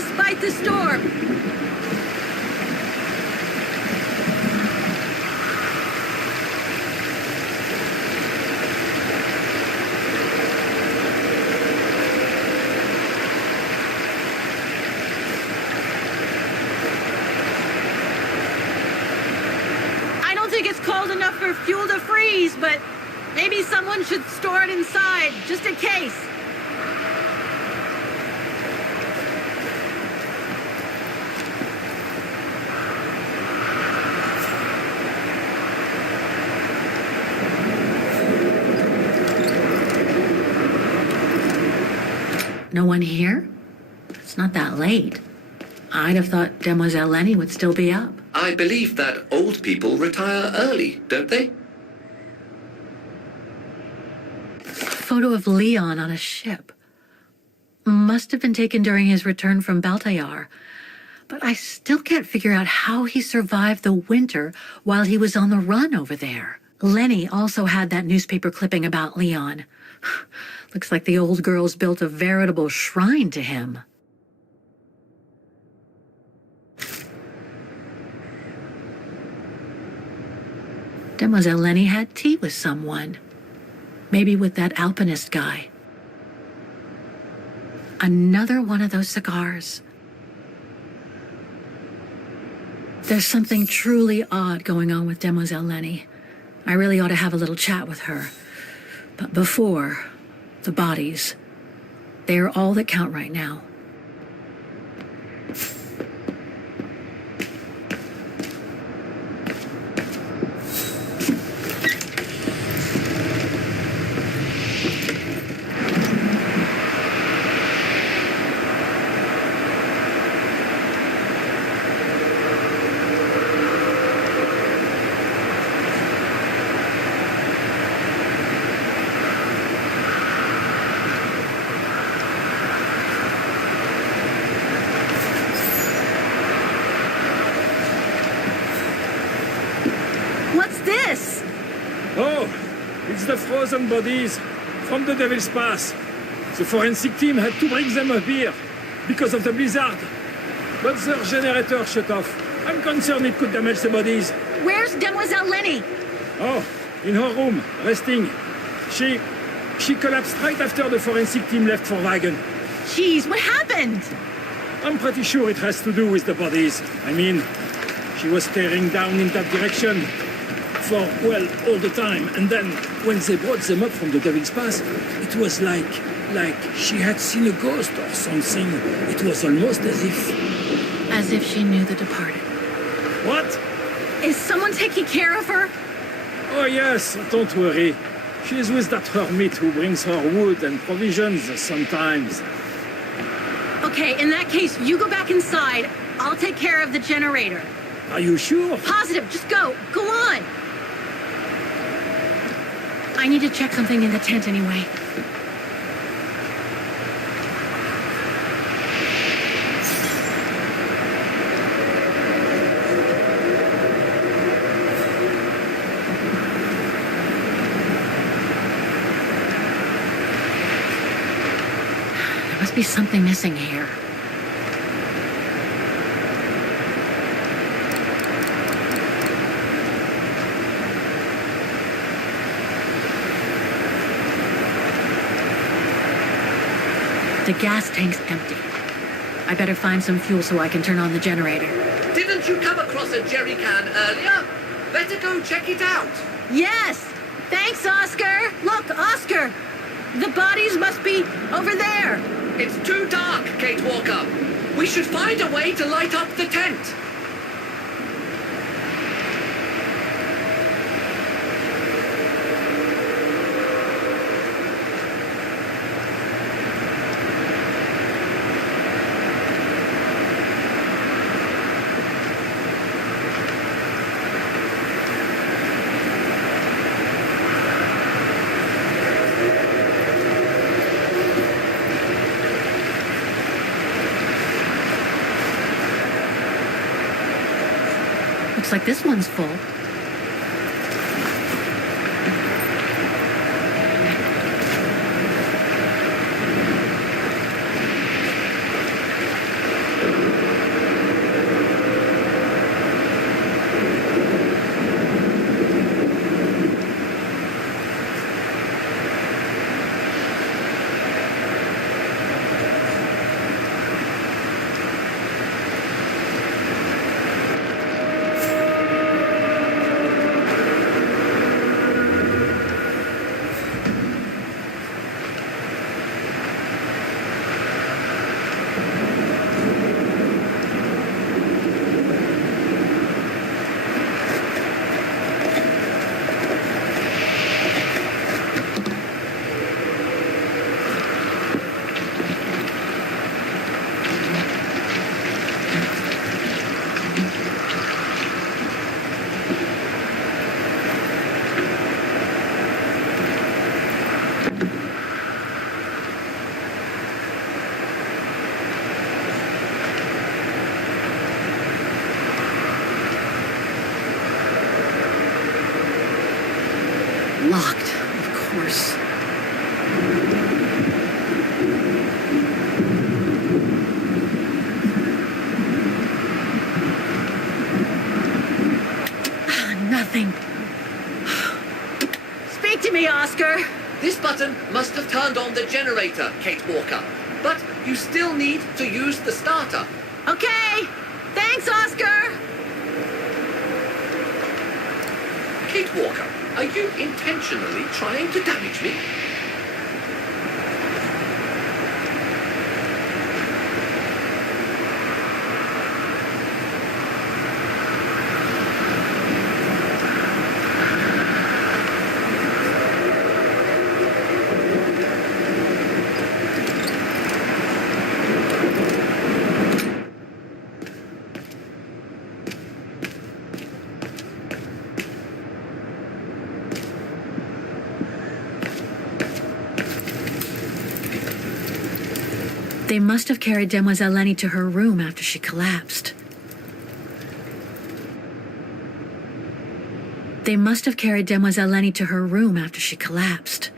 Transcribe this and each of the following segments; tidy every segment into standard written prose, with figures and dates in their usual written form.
despite the storm. I don't think it's cold enough for fuel to freeze, but maybe someone should store it inside, just in case. No one here? It's not that late. I'd have thought Demoiselle Lenny would still be up. I believe that old people retire early, don't they? A photo of Leon on a ship. Must have been taken during his return from Baltayar. But I still can't figure out how he survived the winter while he was on the run over there. Lenny also had that newspaper clipping about Leon. Looks like the old girls built a veritable shrine to him. Demoiselle Lenny had tea with someone. Maybe with that alpinist guy. Another one of those cigars. There's something truly odd going on with Demoiselle Lenny. I really ought to have a little chat with her. But before, the bodies. They are all that count right now. It's the frozen bodies from the Devil's Pass. The forensic team had to bring them up here because of the blizzard. But their generator shut off. I'm concerned it could damage the bodies. Where's Demoiselle Lenny? Oh, in her room, resting. She collapsed right after the forensic team left for Wagon. Jeez, what happened? I'm pretty sure it has to do with the bodies. I mean, she was staring down in that direction for, well, all the time. And then, when they brought them up from the Devil's Pass, it was like she had seen a ghost or something. It was almost as if... As if she knew the departed. What? Is someone taking care of her? Oh, yes, don't worry. She's with that hermit who brings her wood and provisions sometimes. Okay, in that case, you go back inside. I'll take care of the generator. Are you sure? Positive, just go. Go on. I need to check something in the tent anyway. There must be something missing here. The gas tank's empty. I better find some fuel so I can turn on the generator. Didn't you come across a jerry can earlier? Better go check it out. Yes! Thanks, Oscar! Look, Oscar! The bodies must be over there! It's too dark, Kate Walker. We should find a way to light up the tent. Looks like this one's full. locked, of course. Nothing. Speak to me, Oscar. This button must have turned on the generator, Kate Walker. But you still need to use the starter. Okay. Thanks, Oscar. Kate Walker, are you intentionally trying to damage me? They must have carried Demoiselle Lenny to her room after she collapsed. They must have carried Demoiselle Lenny to her room after she collapsed.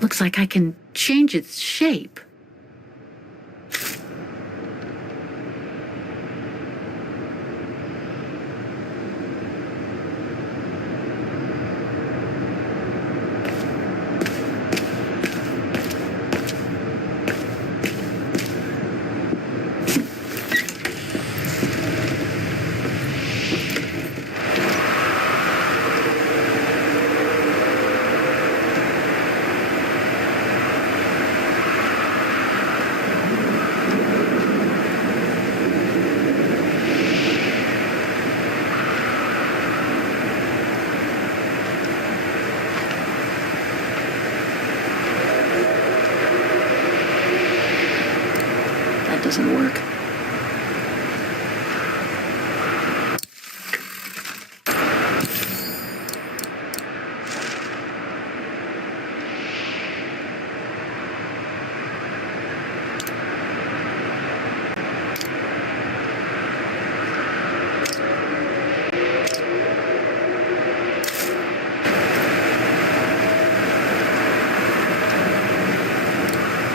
Looks like I can change its shape. Doesn't work.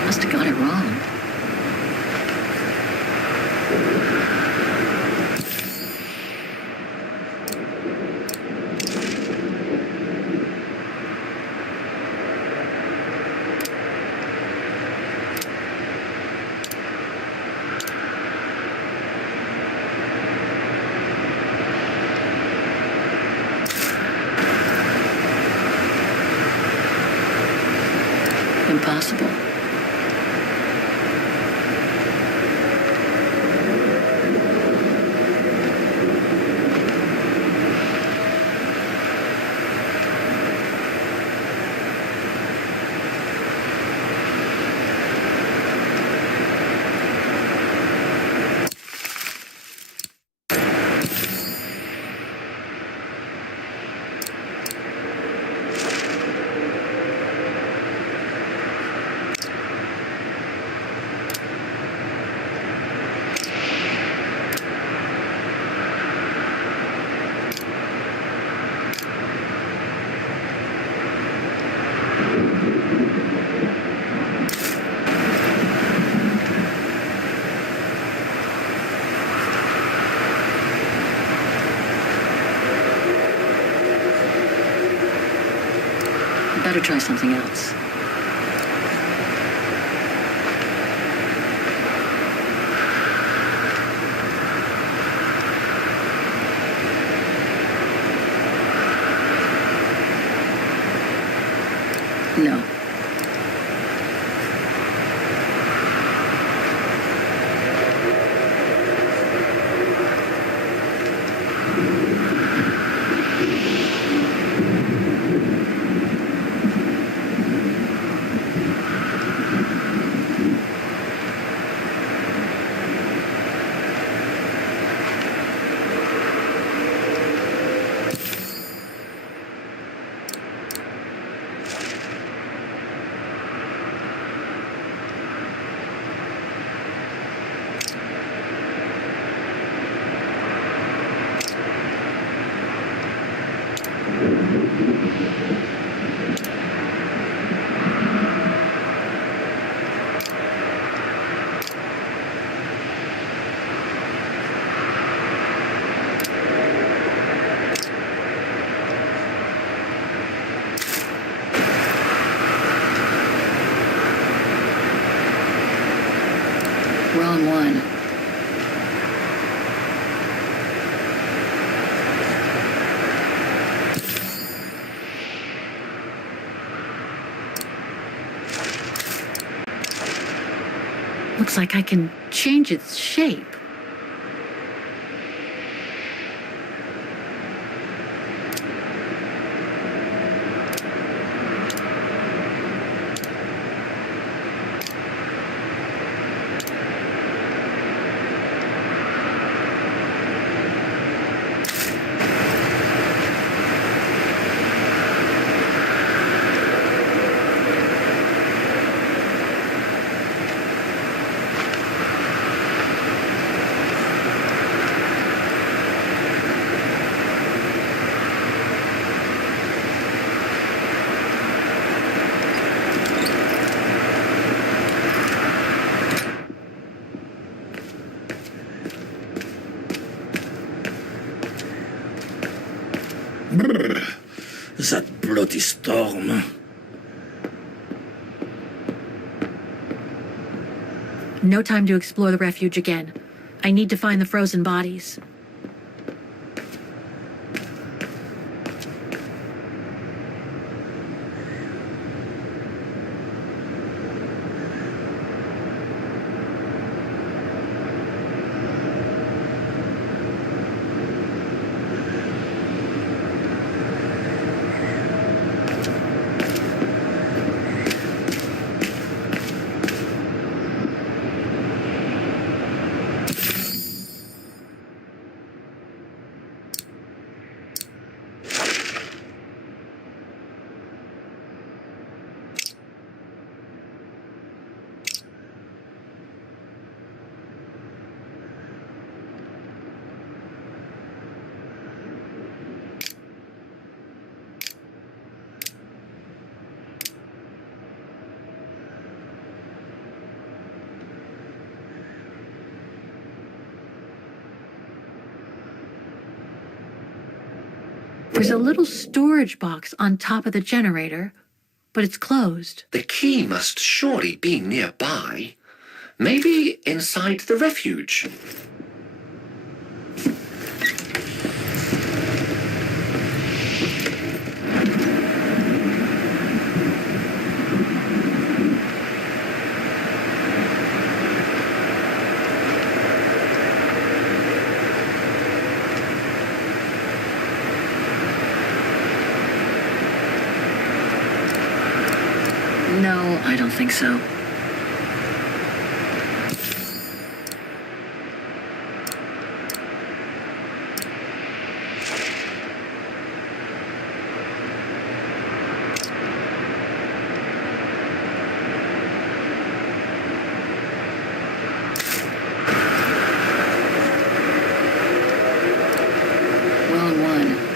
Must have got it wrong. Impossible. Better try something else. No. looks like I can change its shape. That bloody storm. No time to explore the refuge again. I need to find the frozen bodies. There's a little storage box on top of the generator, but it's closed. The key must surely be nearby. Maybe inside the refuge. No, I don't think so. Wrong one.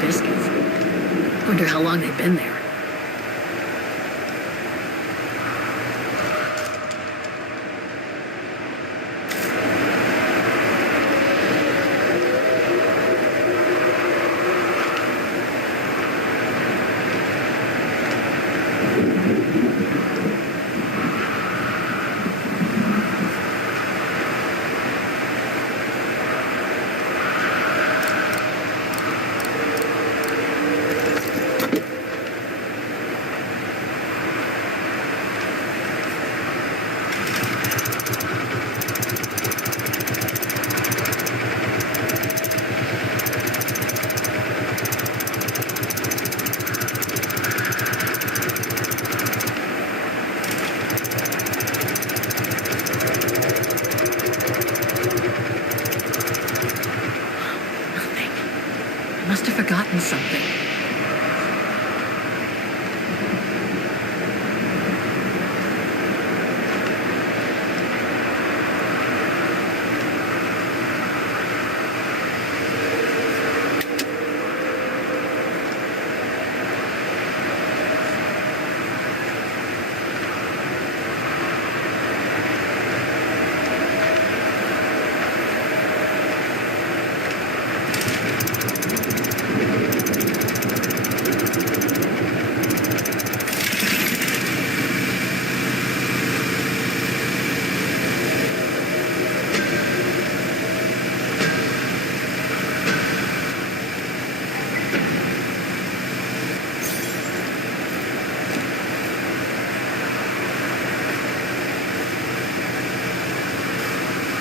Biscuits. Wonder how long they've been there. something.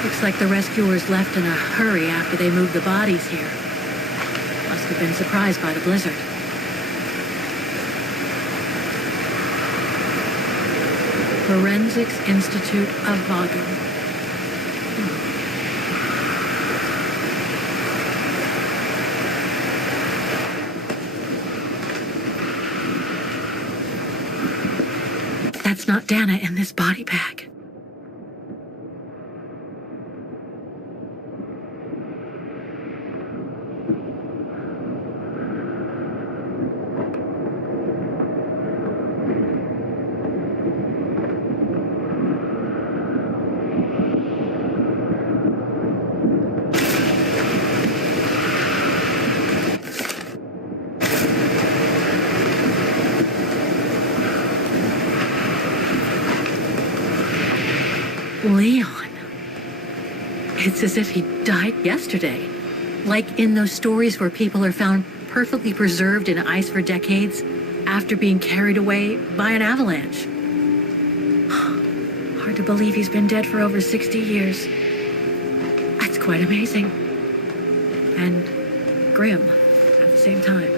Looks like the rescuers left in a hurry after they moved the bodies here. Must have been surprised by the blizzard. Forensics Institute of Vaughan. That's not Dana in this body bag. Leon. It's as if he died yesterday. Like in those stories where people are found perfectly preserved in ice for decades after being carried away by an avalanche. Hard to believe he's been dead for over 60 years. That's quite amazing. And grim at the same time.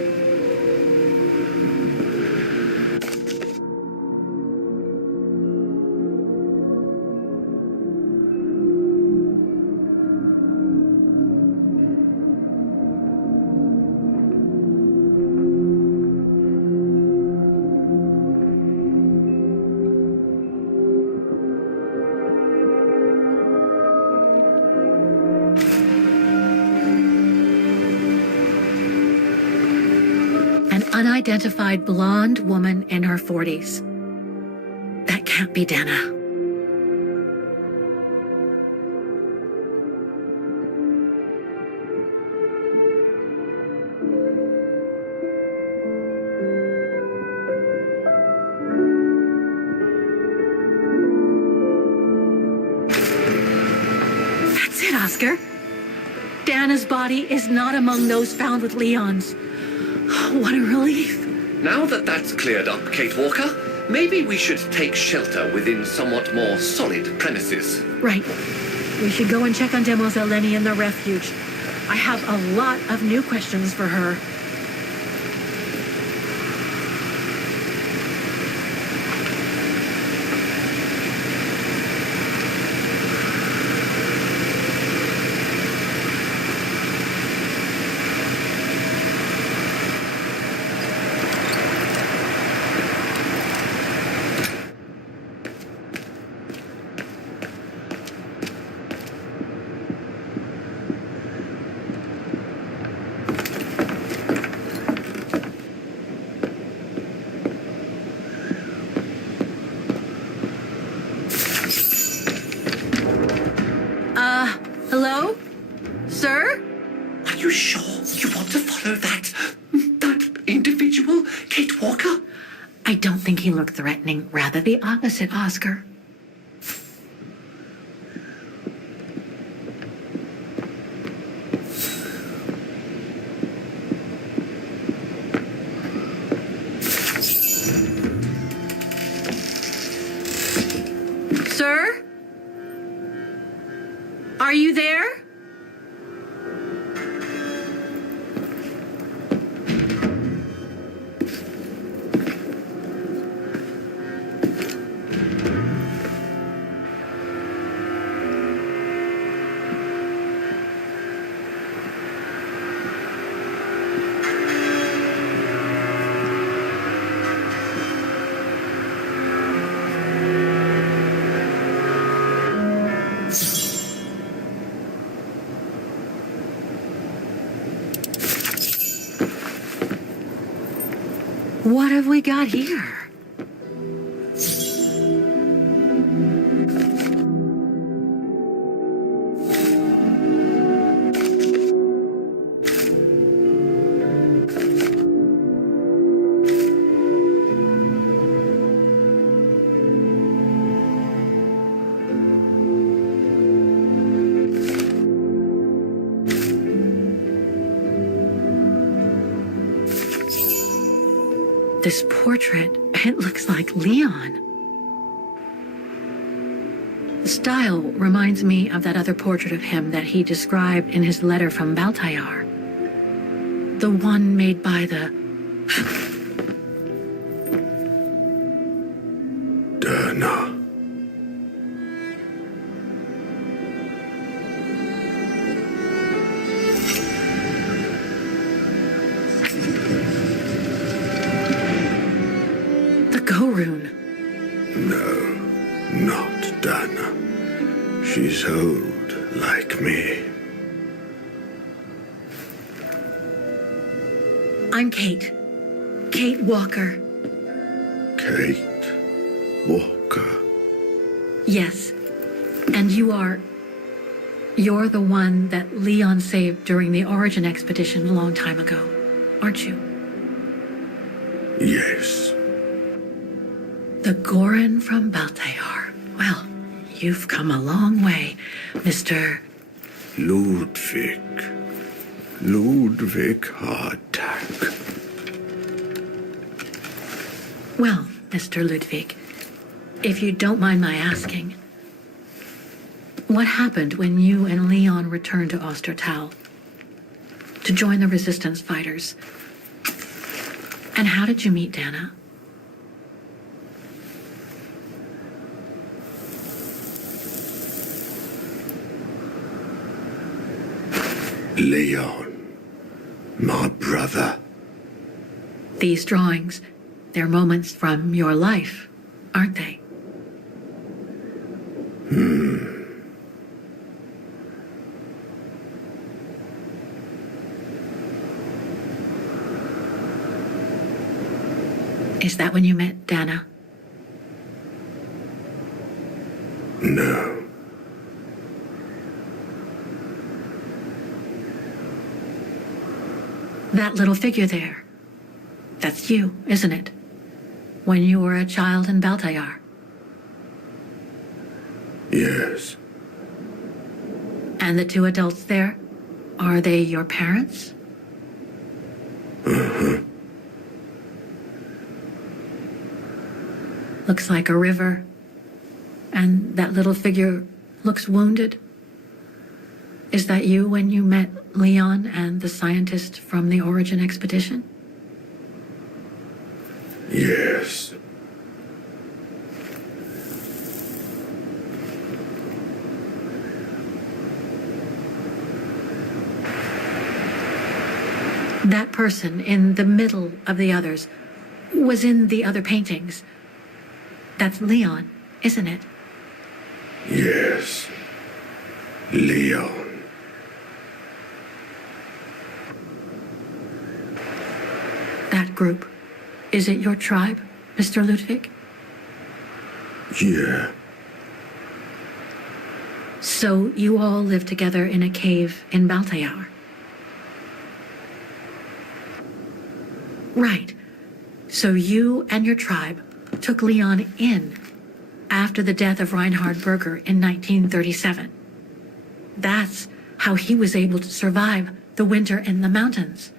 Unidentified blonde woman in her 40s. That can't be Dana. That's it, Oscar. Dana's body is not among those found with Leon's. What a relief. Now that that's cleared up, Kate Walker, maybe we should take shelter within somewhat more solid premises. Right. We should go and check on Demoiselle Lenny in the refuge. I have a lot of new questions for her. Hello? Sir? Are you sure you want to follow that individual, Kate Walker? I don't think he looked threatening. Rather the opposite, Oscar. Sir? Are you there? What have we got here? This portrait, it looks like Leon. The style reminds me of that other portrait of him that he described in his letter from Baltayar. The one made by the... Dana. the Go Rune. No, not Dana. She's old, like me. I'm Kate. Kate Walker. Kate Walker. Yes. And you're the one that Leon saved during the Origin expedition a long time ago, aren't you? Yes. The Goran from Baltayar. Well, you've come a long way, Mr. Ludwig. Ludwig Hardtack. Well, Mr. Ludwig, if you don't mind my asking, what happened when you and Leon returned to Ostertal to join the resistance fighters? And how did you meet Dana? Leon. My brother. These drawings, they're moments from your life, aren't they? Is that when you met Dana? No. That little figure there. That's you, isn't it? When you were a child in Baltayar. Yes. And the two adults there, are they your parents? Looks like a river. And that little figure looks wounded. Is that you when you met Leon and the scientist from the Origin expedition? Yes. That person in the middle of the others was in the other paintings. That's Leon, isn't it? Yes. Leon. That group. Is it your tribe, Mr. Ludwig? Yeah. So you all live together in a cave in Baltayar? Right. So you and your tribe took Leon in after the death of Reinhard Berger in 1937. That's how he was able to survive the winter in the mountains.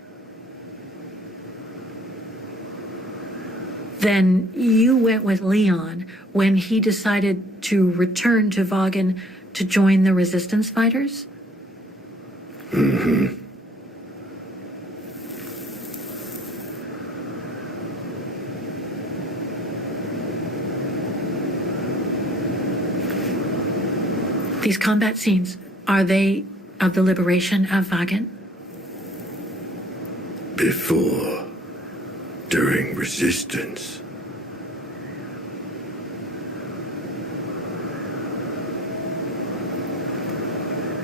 Then you went with Leon when he decided to return to Vagen to join the resistance fighters? Mm-hmm. These combat scenes, are they of the liberation of Vagen? Before. During resistance.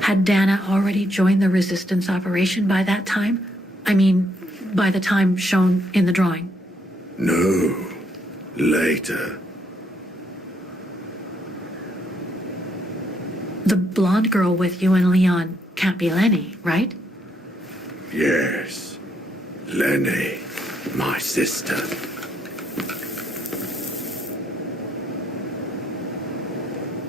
Had Dana already joined the resistance operation by that time? I mean, by the time shown in the drawing. No. Later. The blonde girl with you and Leon can't be Lenny, right? Yes. Lenny. My sister.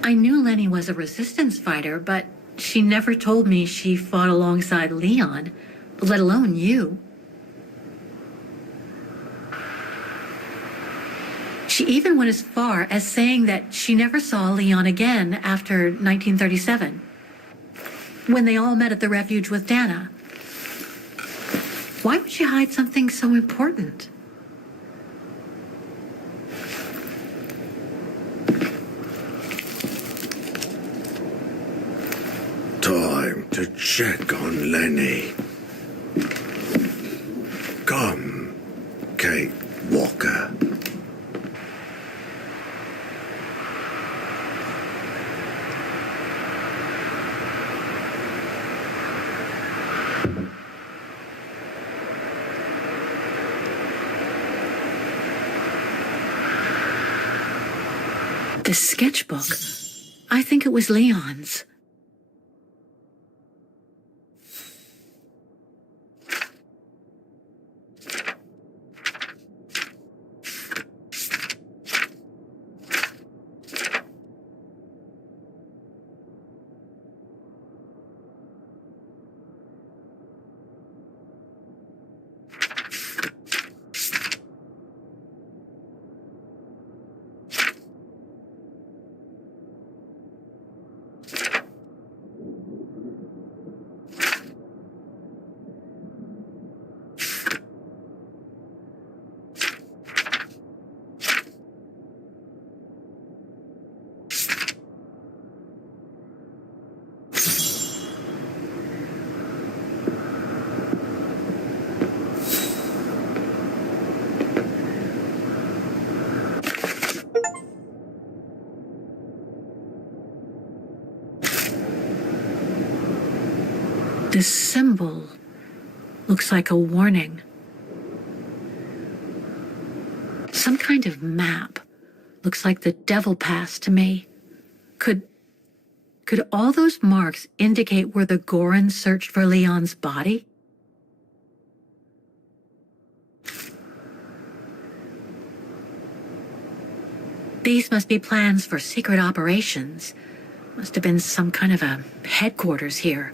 I knew Lenny was a resistance fighter, but she never told me she fought alongside Leon, let alone you. She even went as far as saying that she never saw Leon again after 1937, when they all met at the refuge with Dana. Why would she hide something so important? Time to check on Lenny. Come, Kate Walker. The sketchbook. I think it was Leon's. This symbol looks like a warning. Some kind of map. Looks like the Devil Pass to me. Could all those marks indicate where the Gorons searched for Leon's body? These must be plans for secret operations. Must have been some kind of a headquarters here.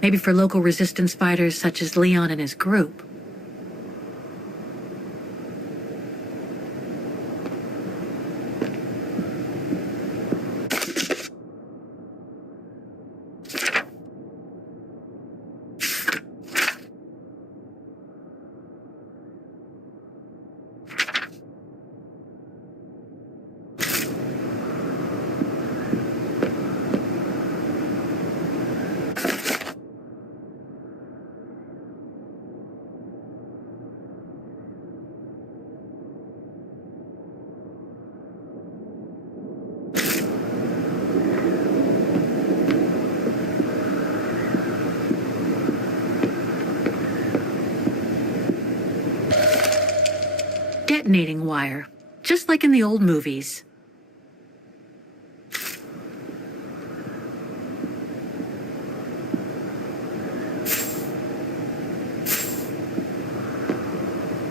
Maybe for local resistance fighters such as Leon and his group. Detonating wire, just like in the old movies.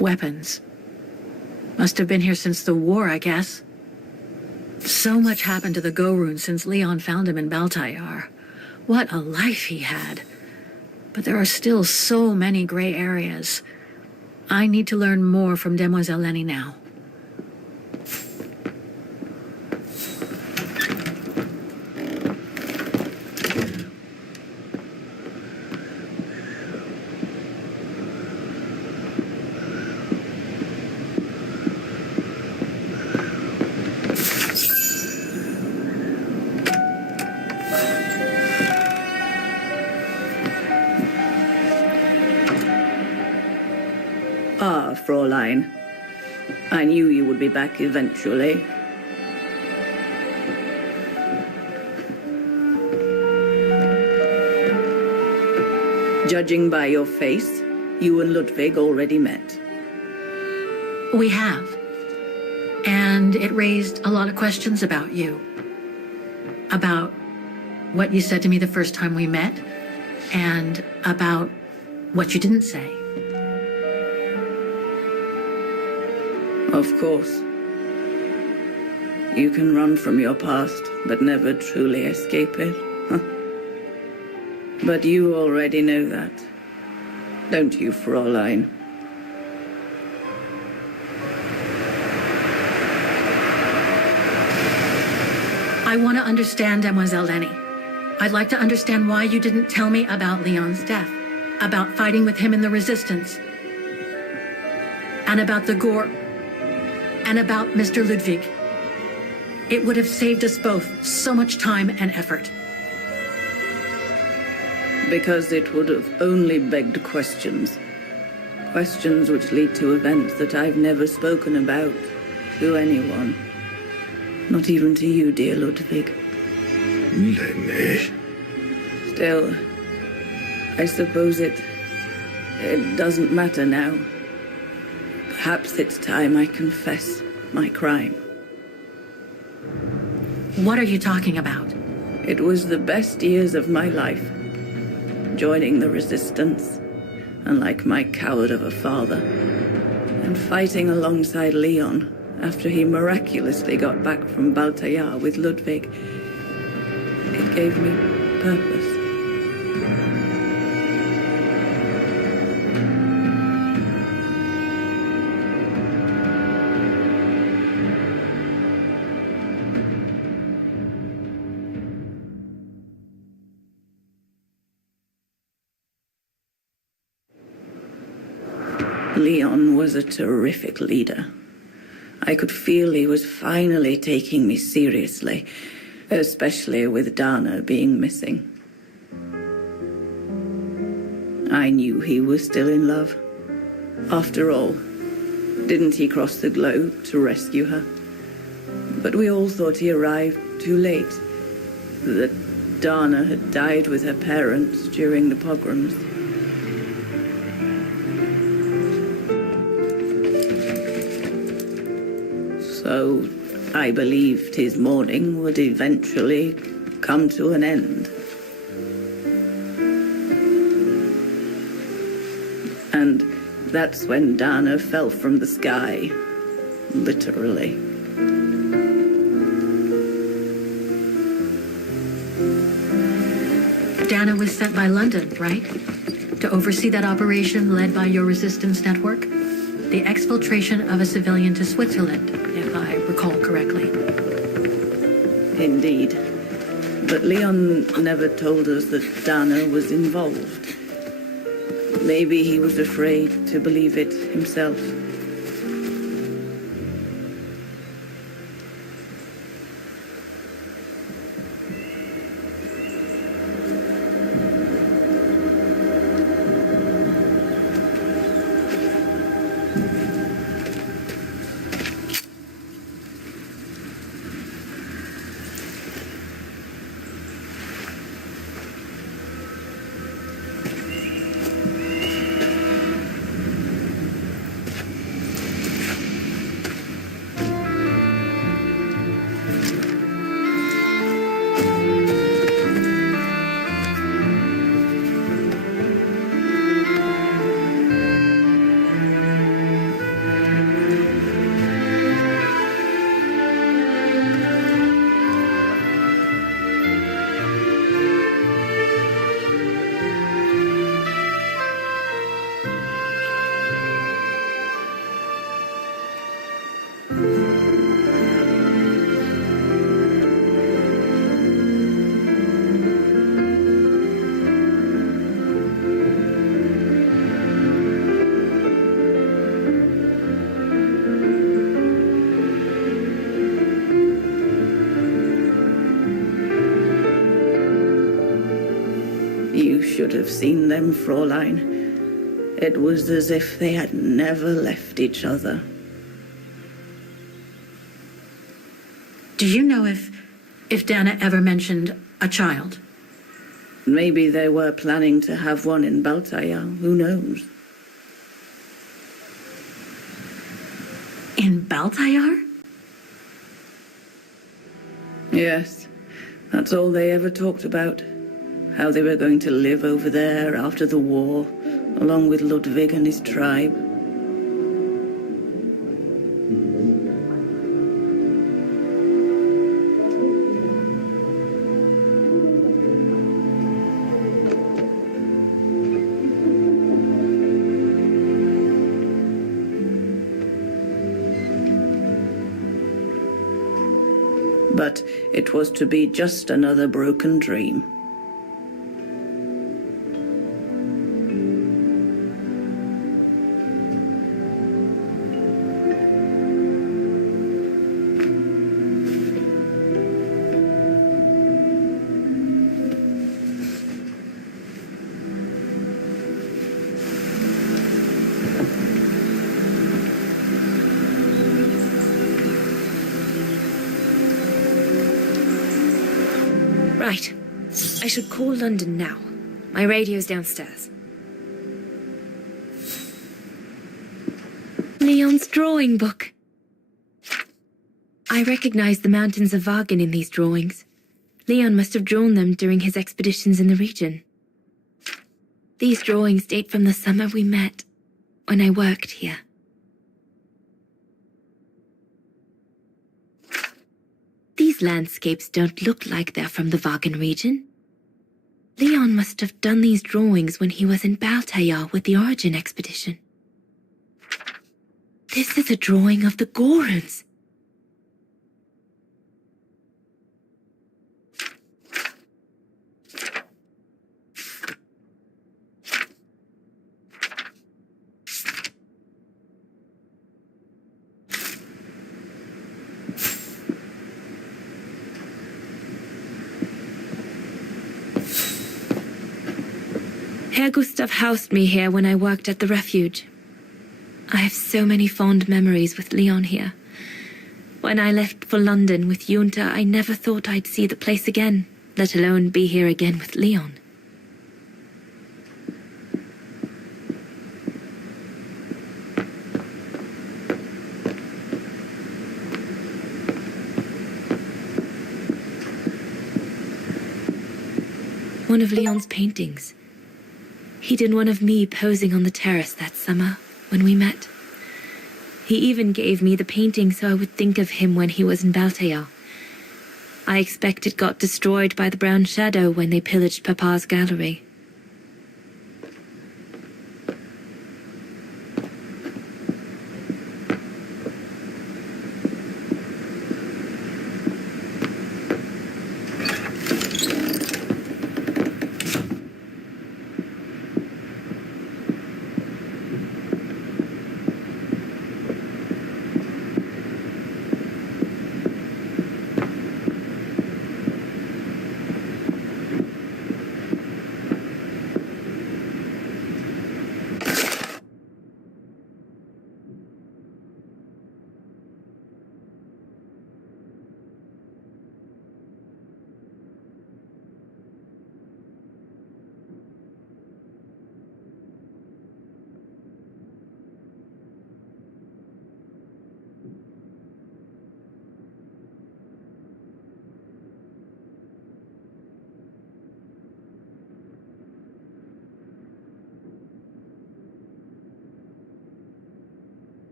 Weapons. Must have been here since the war, I guess. So much happened to the Gorun since Leon found him in Baltayar. What a life he had. But there are still so many gray areas. I need to learn more from Demoiselle Lenny now. Ah, Fräulein. I knew you would be back eventually. Judging by your face, you and Ludwig already met. We have. And it raised a lot of questions about you. About what you said to me the first time we met, and about what you didn't say. Of course. You can run from your past, but never truly escape it. But you already know that. Don't you, Fräulein? I want to understand, Mademoiselle Lenny. I'd like to understand why you didn't tell me about Leon's death, about fighting with him in the Resistance, and about the Gore, and about Mr. Ludwig. It would have saved us both so much time and effort. Because it would have only begged questions. Questions which lead to events that I've never spoken about to anyone. Not even to you, dear Ludwig. Lenny. Still, I suppose it doesn't matter now. Perhaps it's time I confess my crime. What are you talking about? It was the best years of my life. Joining the Resistance, unlike my coward of a father, and fighting alongside Leon after he miraculously got back from Baltayar with Ludwig. It gave me purpose. Leon was a terrific leader. I could feel he was finally taking me seriously, especially with Dana being missing. I knew he was still in love. After all, didn't he cross the globe to rescue her? But we all thought he arrived too late, that Dana had died with her parents during the pogroms. So I believed his mourning would eventually come to an end. And that's when Dana fell from the sky, literally. Dana was sent by London, right? To oversee that operation led by your resistance network? The exfiltration of a civilian to Switzerland, if I recall correctly. Indeed. But Leon never told us that Dana was involved. Maybe he was afraid to believe it himself. You should have seen them, Fräulein. It was as if they had never left each other. Do you know if Dana ever mentioned a child? Maybe they were planning to have one in Baltayar. Who knows? In Baltayar? Yes, that's all they ever talked about. How they were going to live over there after the war, along with Ludwig and his tribe. But it was to be just another broken dream. Right. I should call London now. My radio's downstairs. Leon's drawing book. I recognize the mountains of Vagen in these drawings. Leon must have drawn them during his expeditions in the region. These drawings date from the summer we met, when I worked here. These landscapes don't look like they're from the Vagen region. Leon must have done these drawings when he was in Baltayar with the Origin expedition. This is a drawing of the Gorons. Herr Gustav housed me here when I worked at the refuge. I have so many fond memories with Leon here. When I left for London with Junta, I never thought I'd see the place again, let alone be here again with Leon. One of Leon's paintings. He did one of me posing on the terrace that summer when we met. He even gave me the painting so I would think of him when he was in Baltayar. I expect it got destroyed by the Brown Shadow when they pillaged Papa's gallery.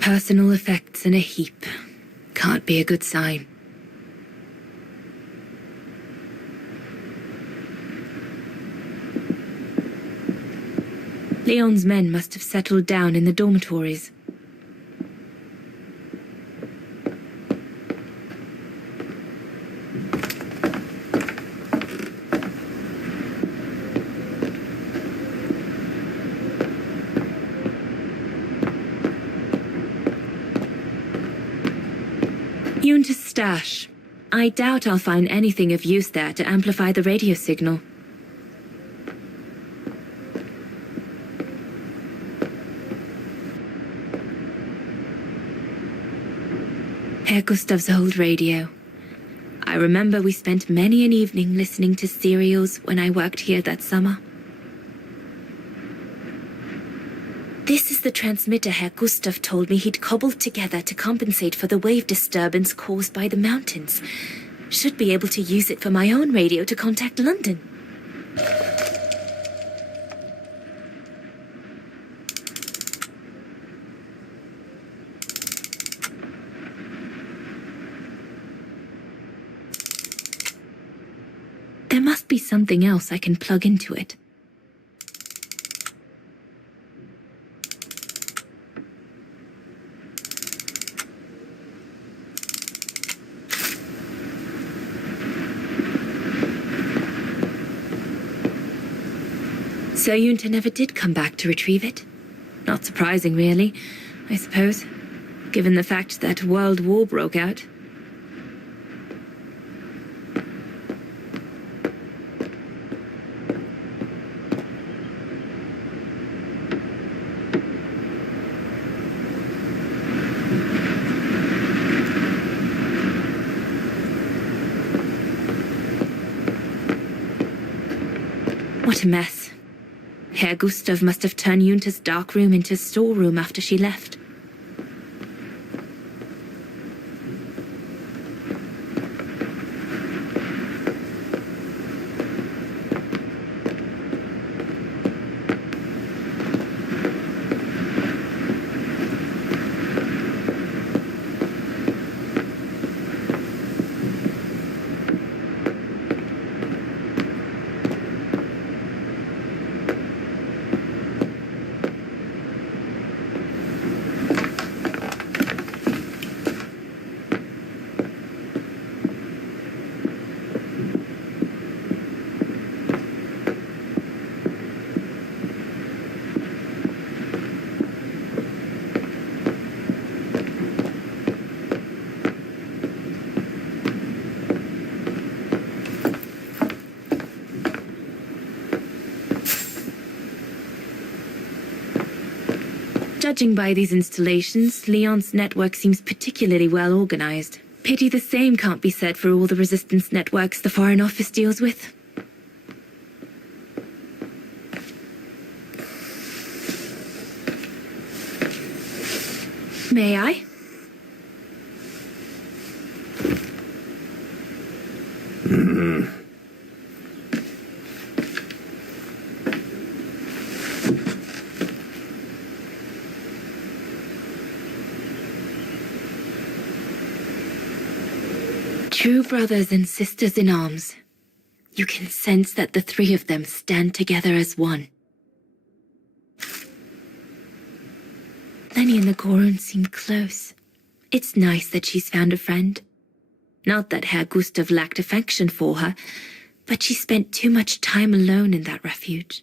Personal effects in a heap. Can't be a good sign. Leon's men must have settled down in the dormitories. Junta's stash. I doubt I'll find anything of use there to amplify the radio signal. Herr Gustav's old radio. I remember we spent many an evening listening to serials when I worked here that summer. This is the transmitter Herr Gustav told me he'd cobbled together to compensate for the wave disturbance caused by the mountains. Should be able to use it for my own radio to contact London. There must be something else I can plug into it. So Yunta never did come back to retrieve it? Not surprising, really, I suppose, given the fact that World War broke out. What a mess. Herr Gustav must have turned Yunta's dark room into a storeroom after she left. Judging by these installations, Leon's network seems particularly well organized. Pity the same can't be said for all the resistance networks the Foreign Office deals with. May I? True brothers and sisters in arms. You can sense that the three of them stand together as one. Lenny and the Gorun seem close. It's nice that she's found a friend. Not that Herr Gustav lacked affection for her, but she spent too much time alone in that refuge.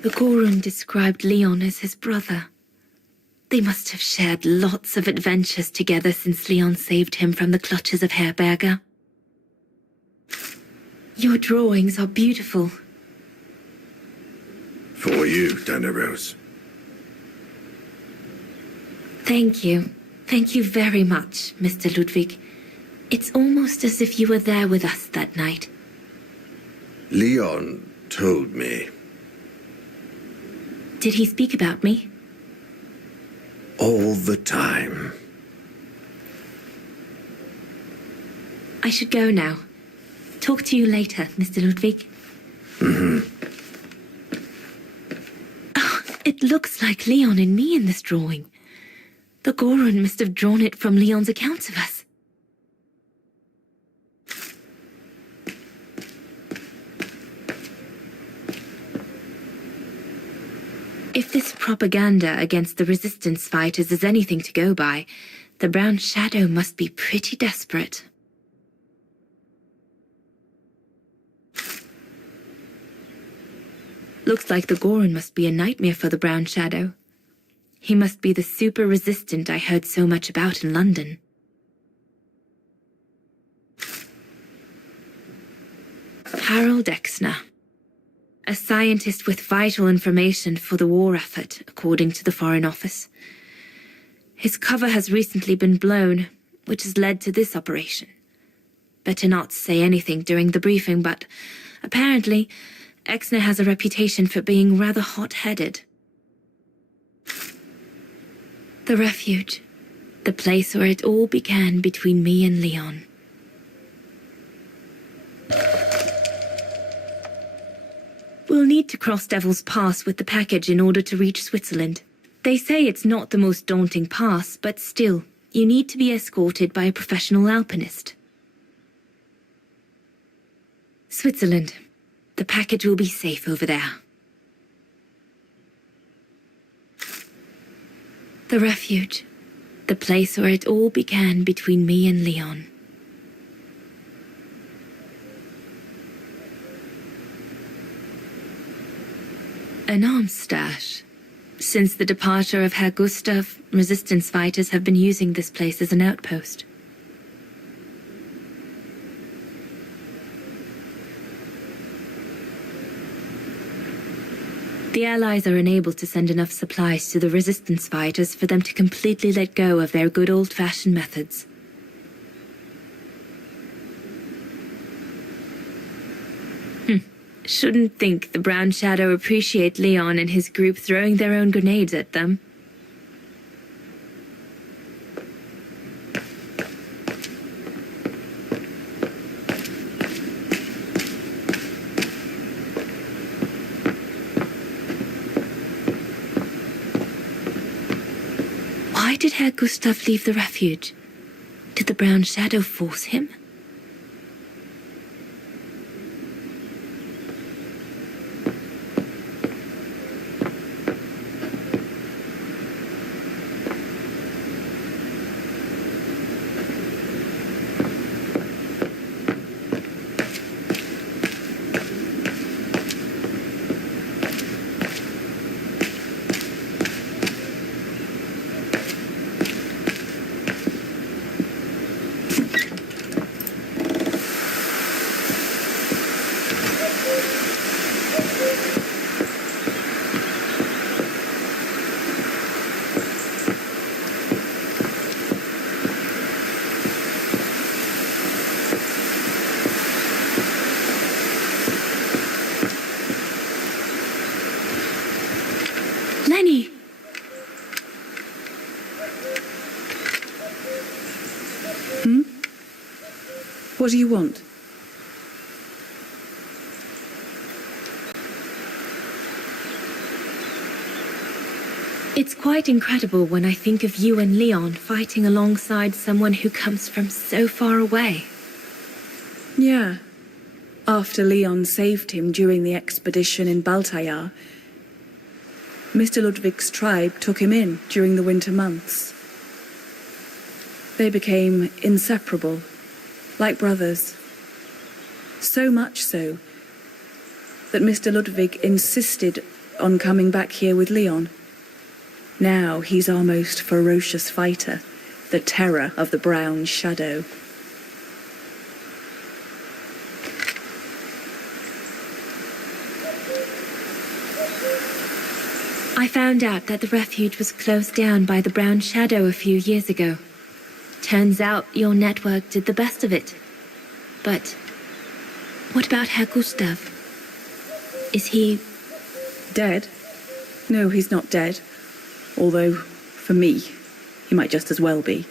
The Gorun described Leon as his brother. They must have shared lots of adventures together since Leon saved him from the clutches of Herberger. Your drawings are beautiful. For you, Dannerose. Thank you. Thank you very much, Mr. Ludwig. It's almost as if you were there with us that night. Leon told me. Did he speak about me? All the time. I should go now. Talk to you later, Mr. Ludwig. Oh, it looks like Leon and me in this drawing. The Gorun must have drawn it from Leon's accounts of us. If this propaganda against the resistance fighters is anything to go by, the Brown Shadow must be pretty desperate. Looks like the Gorun must be a nightmare for the Brown Shadow. He must be the super resistant I heard so much about in London. Harold Exner. A scientist with vital information for the war effort, according to the Foreign Office. His cover has recently been blown, which has led to this operation. Better not say anything during the briefing, but apparently, Exner has a reputation for being rather hot-headed. The refuge. The place where it all began between me and Leon. We'll need to cross Devil's Pass with the package in order to reach Switzerland. They say it's not the most daunting pass, but still, you need to be escorted by a professional alpinist. Switzerland. The package will be safe over there. The refuge. The place where it all began between me and Leon. An arms stash. Since the departure of Herr Gustav, resistance fighters have been using this place as an outpost. The Allies are unable to send enough supplies to the resistance fighters for them to completely let go of their good old-fashioned methods. Shouldn't think the Brown Shadow appreciate Leon and his group throwing their own grenades at them. Why did Herr Gustav leave the refuge? Did the Brown Shadow force him? Lenny! What do you want? It's quite incredible when I think of you and Leon fighting alongside someone who comes from so far away. Yeah. After Leon saved him during the expedition in Baltayar, Mr. Ludwig's tribe took him in during the winter months. They became inseparable, like brothers. So much so that Mr. Ludwig insisted on coming back here with Leon. Now he's our most ferocious fighter, the terror of the Brown Shadow. I found out that the refuge was closed down by the Brown Shadow a few years ago. Turns out your network did the best of it. But what about Herr Gustav? Is he... Dead? No, he's not dead. Although, for me, he might just as well be.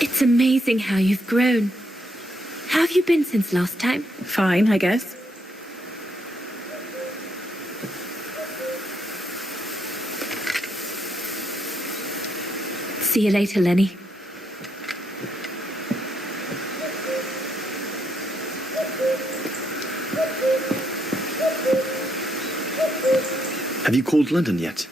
It's amazing how you've grown. How have you been since last time? Fine, I guess. See you later, Lenny. Have you called London yet?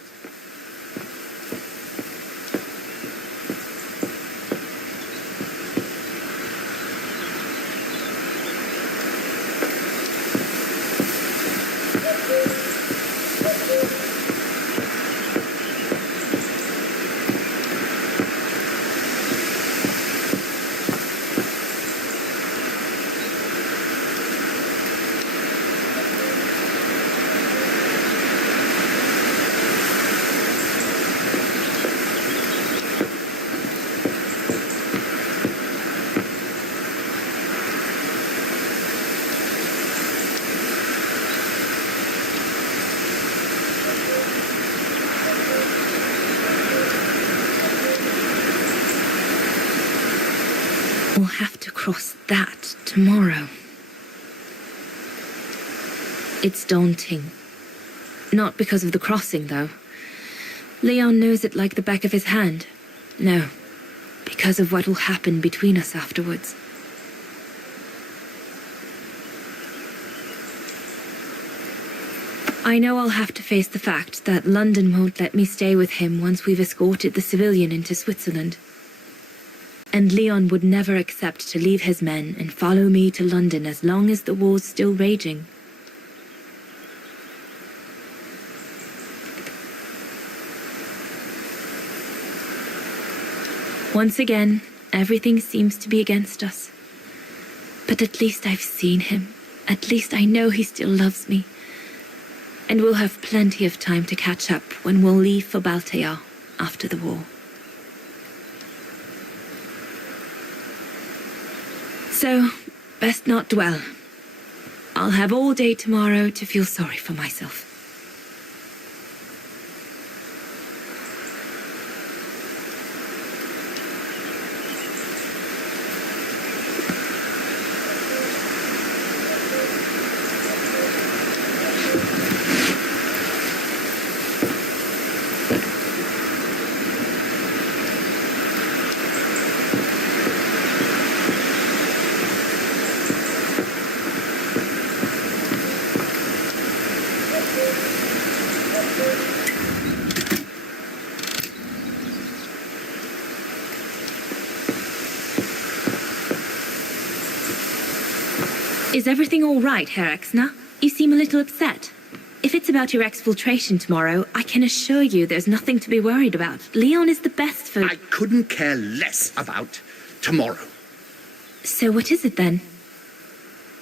We'll have to cross that tomorrow. It's daunting. Not because of the crossing, though. Leon knows it like the back of his hand. No, because of what will happen between us afterwards. I know I'll have to face the fact that London won't let me stay with him once we've escorted the civilian into Switzerland. And Leon would never accept to leave his men and follow me to London as long as the war's still raging. Once again, everything seems to be against us. But at least I've seen him. At least I know he still loves me. And we'll have plenty of time to catch up when we'll leave for Baltair after the war. So, best not dwell. I'll have all day tomorrow to feel sorry for myself. Is everything all right, Herr Exner? You seem a little upset. If it's about your exfiltration tomorrow, I can assure you there's nothing to be worried about. Leon is the best for... I couldn't care less about tomorrow. So what is it then?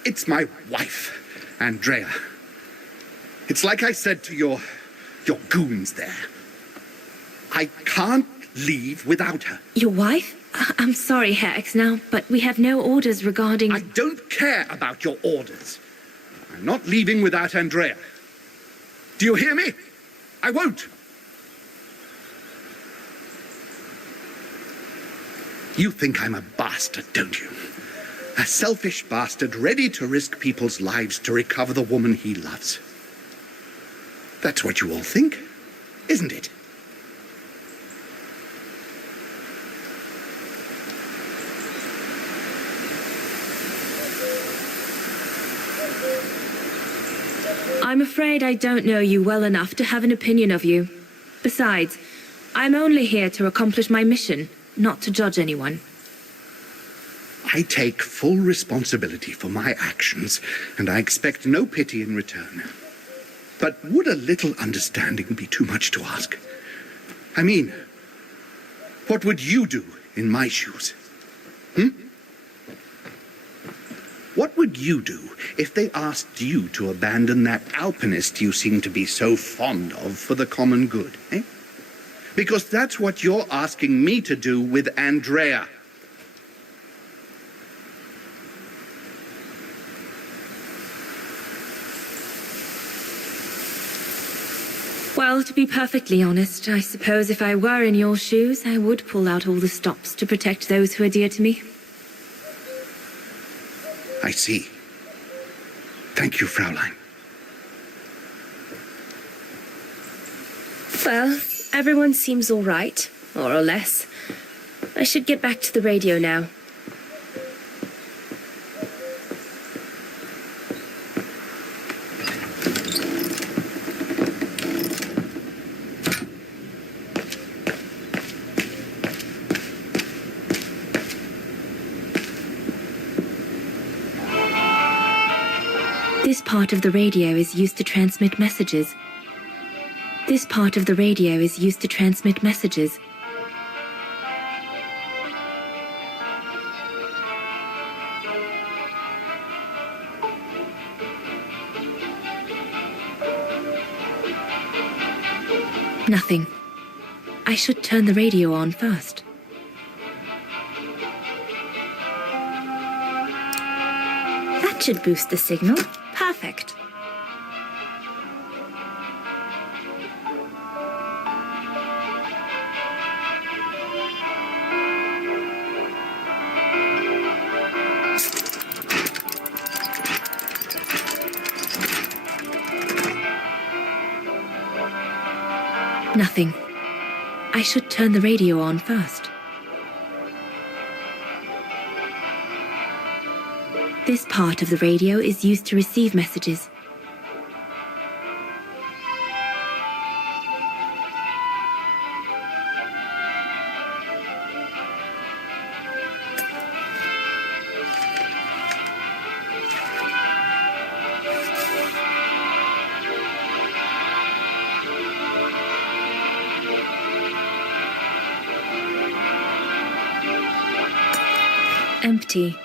It's my wife, Andrea. It's like I said to your goons there. I can't leave without her. Your wife? I'm sorry, Herr Exner, but we have no orders regarding... I don't care about your orders. I'm not leaving without Andrea. Do you hear me? I won't. You think I'm a bastard, don't you? A selfish bastard ready to risk people's lives to recover the woman he loves. That's what you all think, isn't it? I'm afraid I don't know you well enough to have an opinion of you. Besides, I'm only here to accomplish my mission, not to judge anyone. I take full responsibility for my actions, and I expect no pity in return. But would a little understanding be too much to ask? I mean, what would you do in my shoes? What would you do if they asked you to abandon that alpinist you seem to be so fond of for the common good, eh? Because that's what you're asking me to do with Andrea. Well, to be perfectly honest, I suppose if I were in your shoes, I would pull out all the stops to protect those who are dear to me. I see. Thank you, Fraulein. Well, everyone seems all right, more or less. I should get back to the radio now. This part of the radio is used to transmit messages. This part of the radio is used to transmit messages. Nothing. I should turn the radio on first. That should boost the signal. Perfect. Nothing. I should turn the radio on first. This part of the radio is used to receive messages. Empty.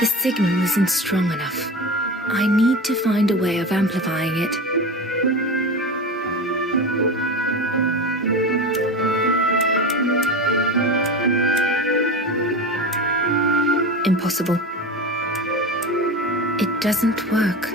The signal isn't strong enough. I need to find a way of amplifying it. Impossible. It doesn't work.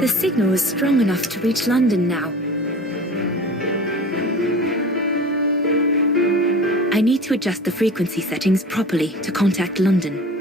The signal is strong enough to reach London now. I need to adjust the frequency settings properly to contact London.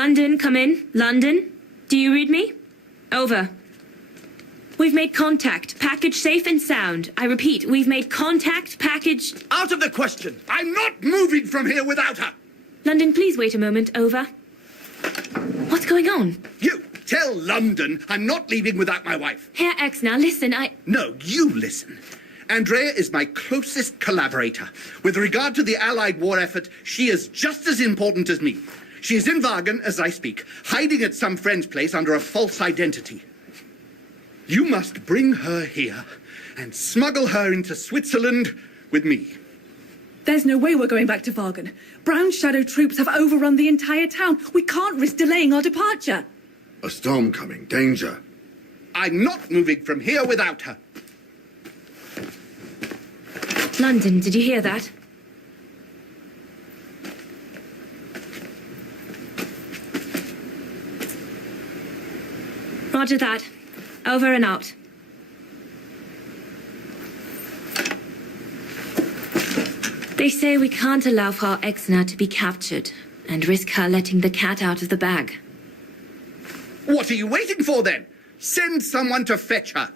London, come in. London, do you read me? Over. We've made contact. Package safe and sound. I repeat, we've made contact. Package... Out of the question! I'm not moving from here without her! London, please wait a moment. Over. What's going on? You tell London I'm not leaving without my wife. Herr X, now listen, No, you listen. Andrea is my closest collaborator. With regard to the Allied war effort, she is just as important as me. She is in Wagen as I speak, hiding at some friend's place under a false identity. You must bring her here and smuggle her into Switzerland with me. There's no way we're going back to Wagen. Brown Shadow troops have overrun the entire town. We can't risk delaying our departure. A storm coming. Danger. I'm not moving from here without her. London, did you hear that? Roger that. Over and out. They say we can't allow Frau Exner to be captured and risk her letting the cat out of the bag. What are you waiting for then? Send someone to fetch her.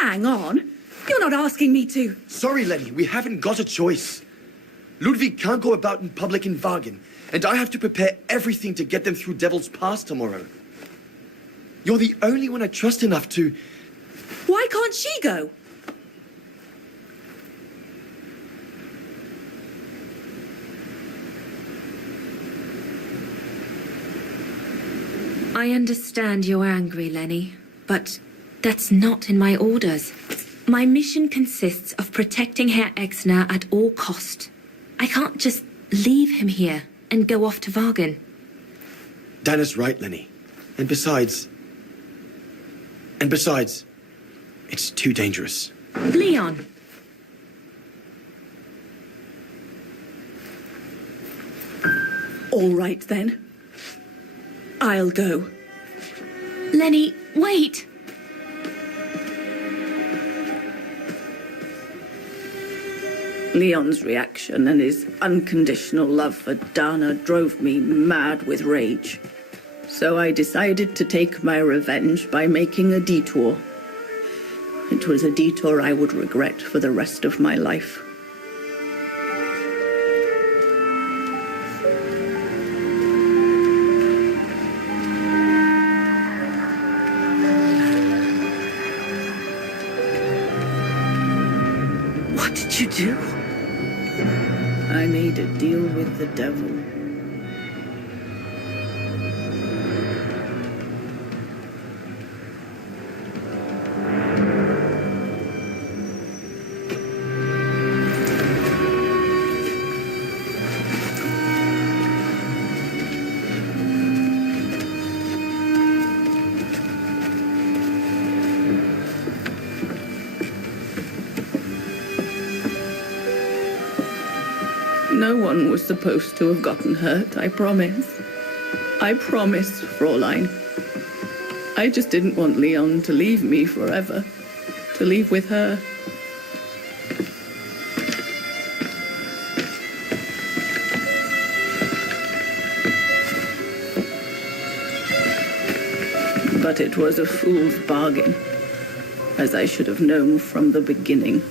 Hang on. You're not asking me to. Sorry, Lenny, we haven't got a choice. Ludwig can't go about in public in Wagen, and I have to prepare everything to get them through Devil's Pass tomorrow. You're the only one I trust enough to... Why can't she go? I understand you're angry, Lenny, but that's not in my orders. My mission consists of protecting Herr Exner at all cost. I can't just leave him here and go off to Wagen. Dana's right, Lenny. And besides, it's too dangerous. Leon! All right, then. I'll go. Lenny, wait! Leon's reaction and his unconditional love for Dana drove me mad with rage. So I decided to take my revenge by making a detour. It was a detour I would regret for the rest of my life. What did you do? I made a deal with the devil. No one was supposed to have gotten hurt, I promise. I promise, Fräulein. I just didn't want Leon to leave me forever. To leave with her. But it was a fool's bargain, as I should have known from the beginning.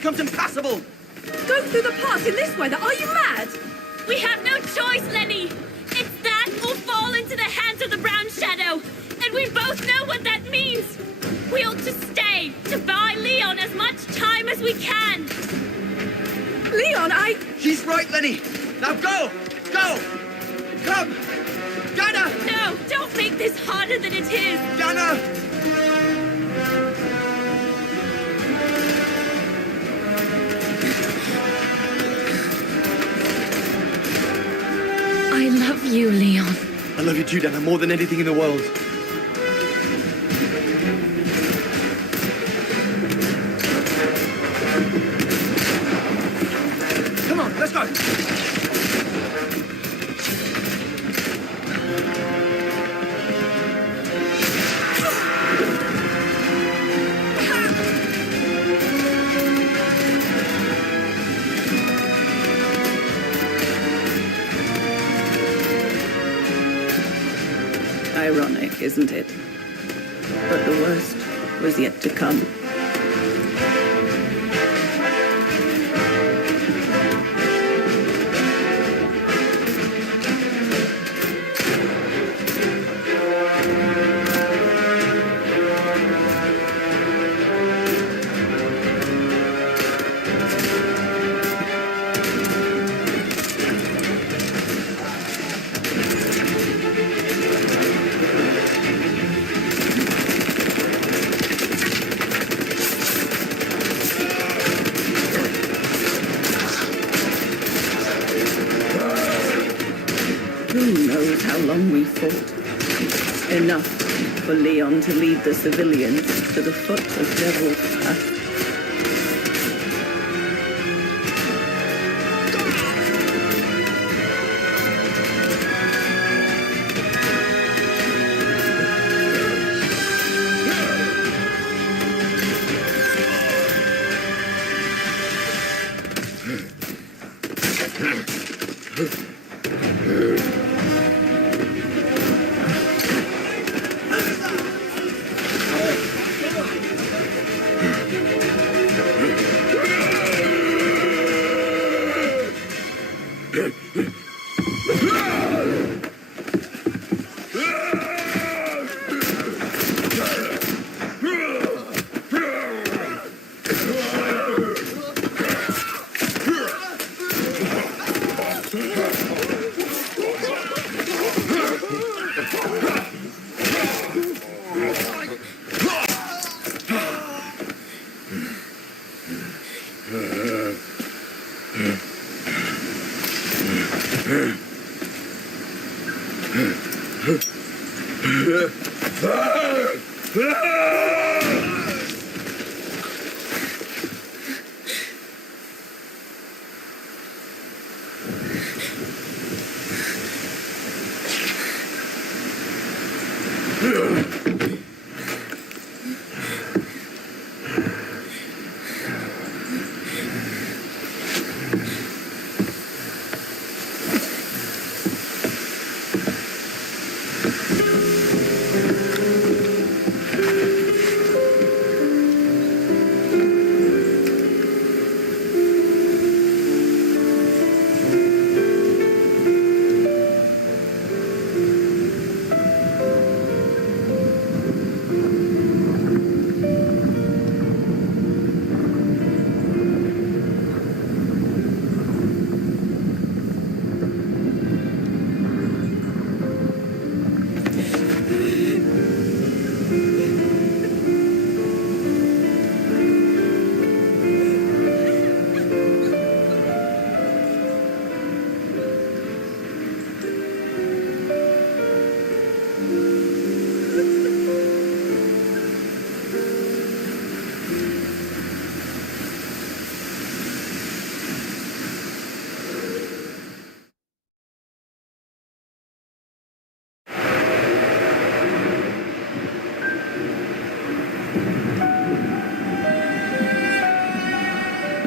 becomes impassable! Go through the pass in this weather? Are you mad? We have no choice, Lenny. It's that or fall into the hands of the Brown Shadow. And we both know what that means. We ought to stay, to buy Leon as much time as we can. Leon, She's right, Lenny! Now go! Go! Come! Dana! No, don't make this harder than it is. Dana! I love you, Leon. I love you too, Dana, more than anything in the world. dark, isn't it? But the worst was yet to come. Who knows how long we fought? Enough for Leon to lead the civilians to the foot of Devil's Pass.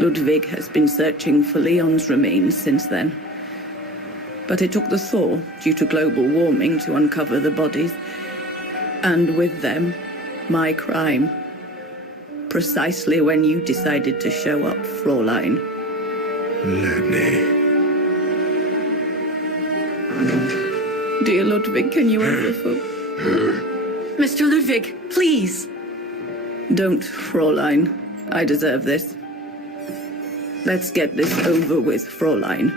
Ludwig has been searching for Leon's remains since then. But it took the thaw due to global warming to uncover the bodies. And with them, my crime. Precisely when you decided to show up, Fräulein. Lenny. Dear Ludwig, can you ever Mr. Ludwig, please. Don't, Fräulein. I deserve this. Let's get this over with, Fräulein.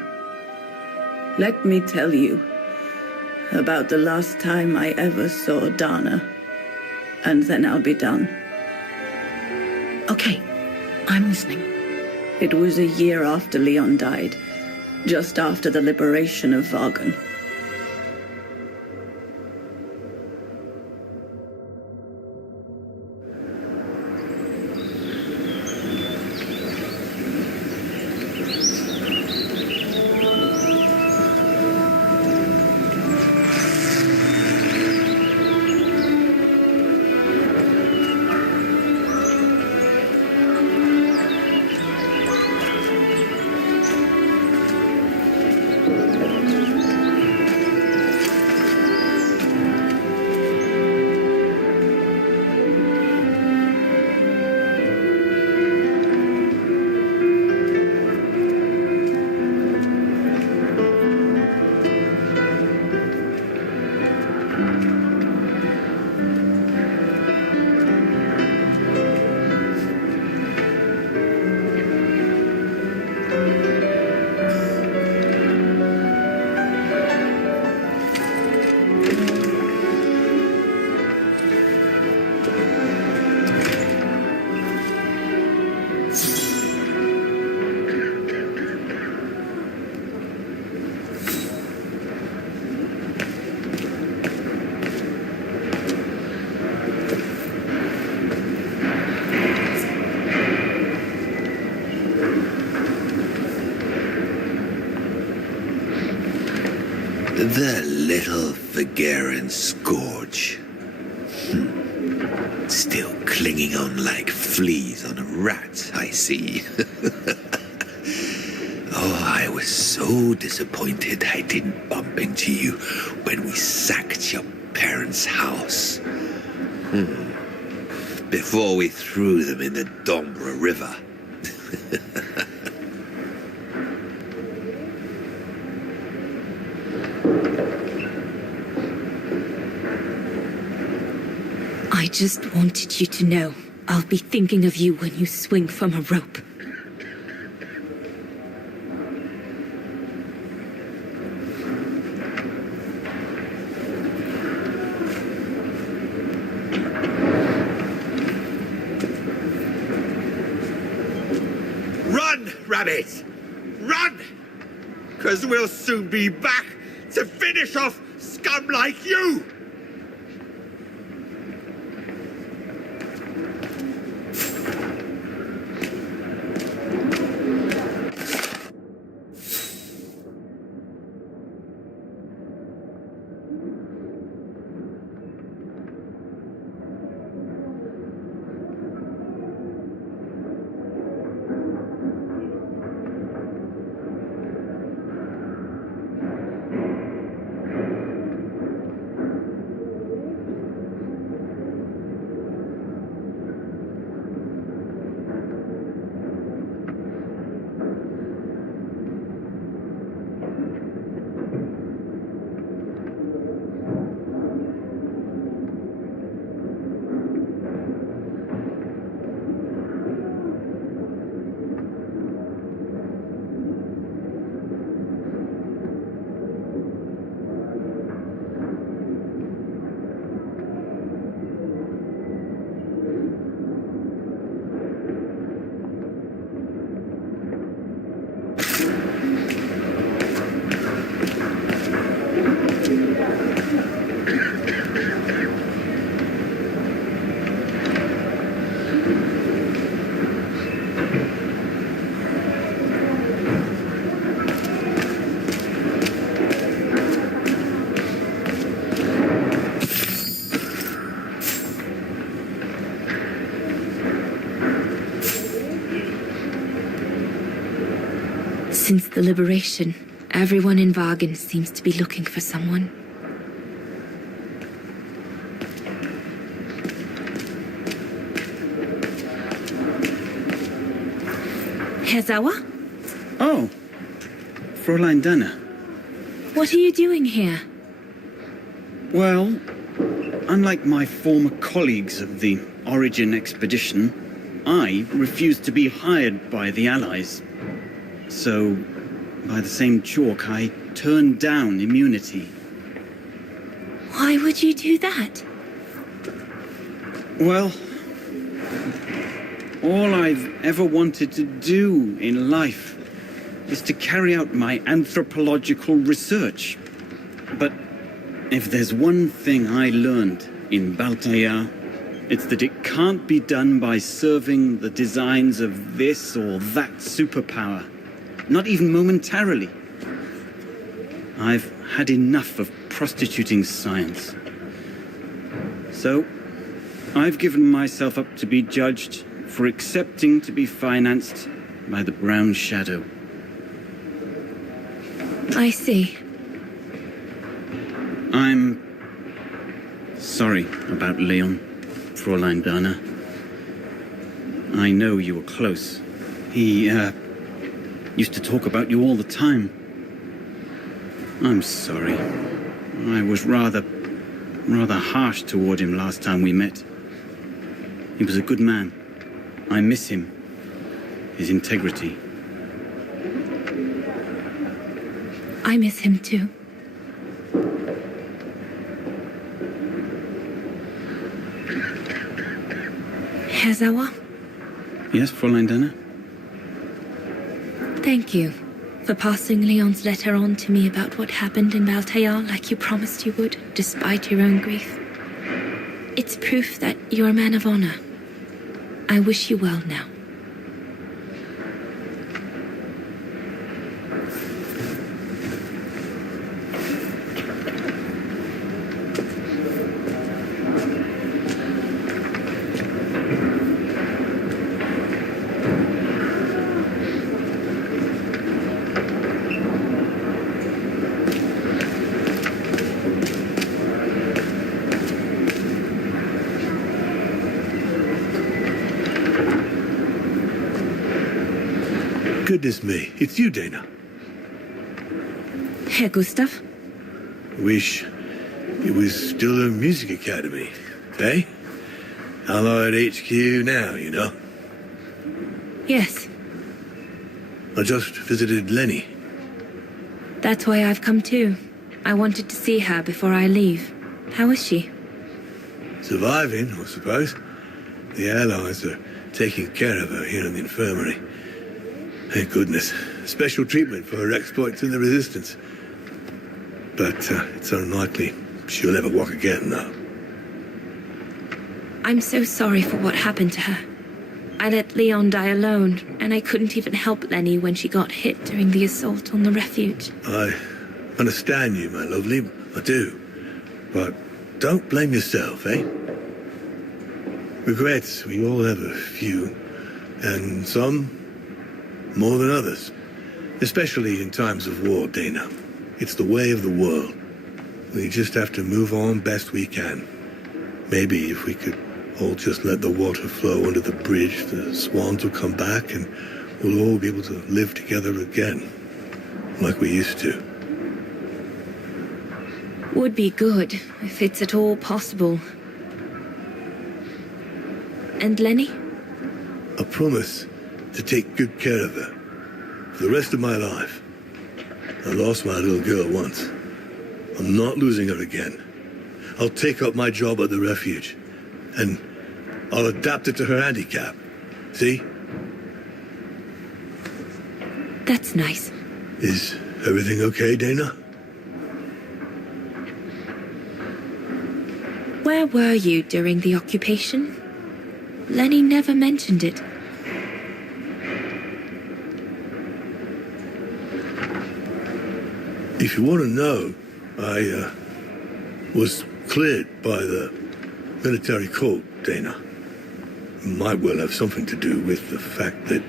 Let me tell you about the last time I ever saw Dana, and then I'll be done. Okay, I'm listening. It was a year after Leon died, just after the liberation of Vagen. The little Vagaran scourge. Still clinging on like fleas on a rat, I see. Oh, I was so disappointed I didn't bump into you when we sacked your parents' house. Before we threw them in the Dombra River. I just wanted you to know I'll be thinking of you when you swing from a rope. Run, Rabbit! Run! 'Cause we'll soon be back to finish off scum like you! Since the liberation, everyone in Vagan seems to be looking for someone. Herzawa? Oh, Fräulein Dana. What are you doing here? Well, unlike my former colleagues of the Origin expedition, I refused to be hired by the Allies. So, by the same chalk, I turned down immunity. Why would you do that? Well, all I've ever wanted to do in life is to carry out my anthropological research. But if there's one thing I learned in Baltayar, it's that it can't be done by serving the designs of this or that superpower. Not even momentarily. I've had enough of prostituting science. So, I've given myself up to be judged for accepting to be financed by the Brown Shadow. I see. I'm sorry about Leon, Fräulein Dana. I know you were close. He, used to talk about you all the time. I'm sorry. I was rather harsh toward him last time we met. He was a good man. I miss him. His integrity. I miss him too. Herzawa? Yes, Fräulein Dana? Thank you for passing Leon's letter on to me about what happened in Baltayar like you promised you would, despite your own grief. It's proof that you're a man of honor. I wish you well now. Goodness me, it's you, Dana. Herr Gustav? Wish it was still a music academy, eh? I'm at HQ now, you know. Yes, I just visited Lenny. that's why I've come too. I wanted to see her before I leave. How is she? Surviving, I suppose. The Allies are taking care of her here in the infirmary. Thank goodness. Special treatment for her exploits in the Resistance. But it's unlikely she'll ever walk again, though. I'm so sorry for what happened to her. I let Leon die alone, and I couldn't even help Lenny when she got hit during the assault on the refuge. I understand you, my lovely. I do. But don't blame yourself, eh? Regrets, we all have a few. And some more than others. Especially in times of war, Dana. It's the way of the world. We just have to move on best we can. Maybe if we could all just let the water flow under the bridge, the swans will come back and we'll all be able to live together again. Like we used to. Would be good, if it's at all possible. And Lenny? I promise to take good care of her. For the rest of my life. I lost my little girl once. I'm not losing her again. I'll take up my job at the refuge. And I'll adapt it to her handicap. See? That's nice. Is everything okay, Dana? Where were you during the occupation? Lenny never mentioned it. If you want to know, I was cleared by the military court, Dana. Might well have something to do with the fact that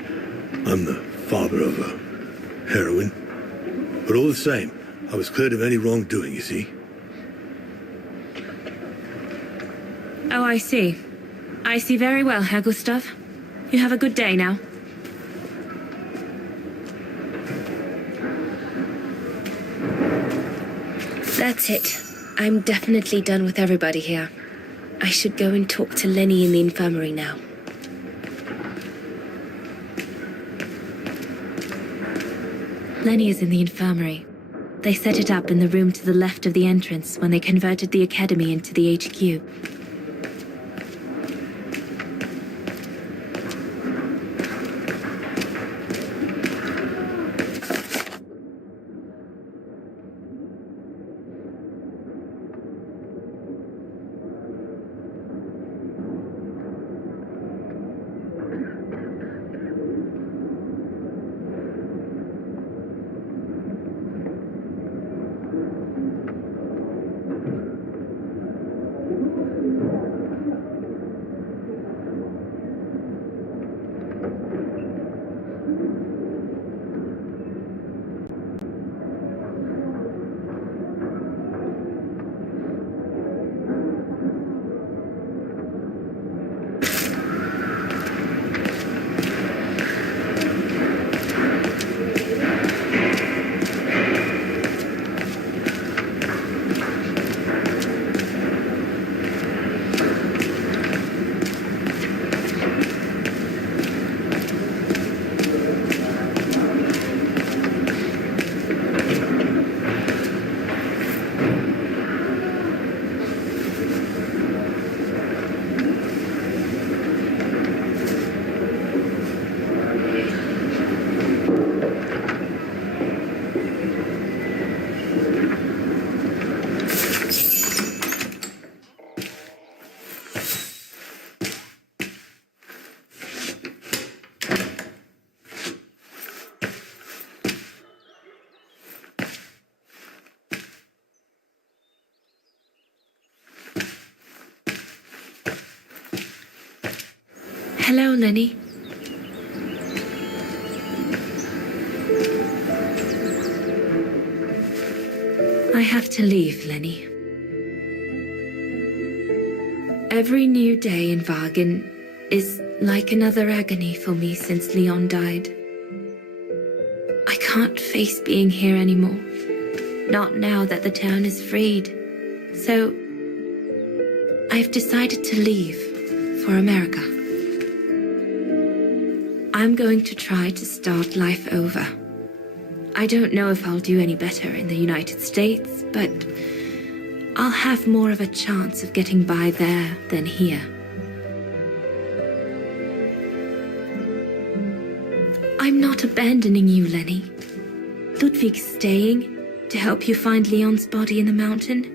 I'm the father of a heroine. But all the same, I was cleared of any wrongdoing, you see. Oh, I see. I see very well, Herr Gustav. You have a good day now. That's it. I'm definitely done with everybody here. I should go and talk to Lenny in the infirmary now. Lenny is in the infirmary. They set it up in the room to the left of the entrance when they converted the academy into the HQ. Hello, Lenny. I have to leave, Lenny. Every new day in Wagen is like another agony for me since Leon died. can't face being here anymore. Not now that the town is freed. So, I've decided to leave for America. I'm going to try to start life over. I don't know if I'll do any better in the United States, but I'll have more of a chance of getting by there than here. I'm not abandoning you, Lenny. Ludwig's staying to help you find Leon's body in the mountain.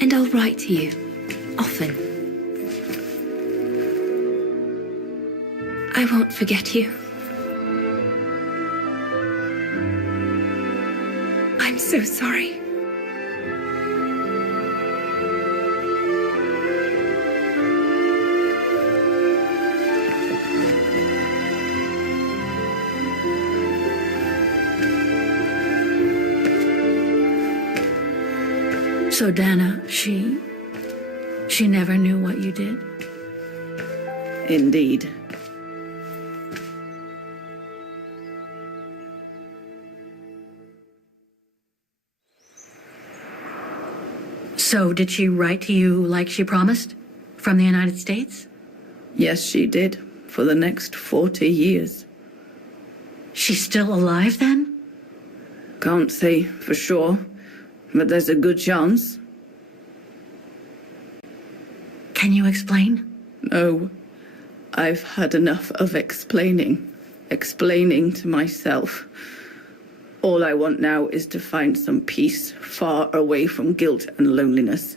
And I'll write to you, often. I won't forget you. I'm so sorry. So Dana, she never knew what you did? Indeed. So did she write to you like she promised? From the United States? Yes, she did. For the next 40 years. She's still alive then? Can't say for sure, but there's a good chance. Can you explain? No. I've had enough of explaining to myself. All I want now is to find some peace, far away from guilt and loneliness.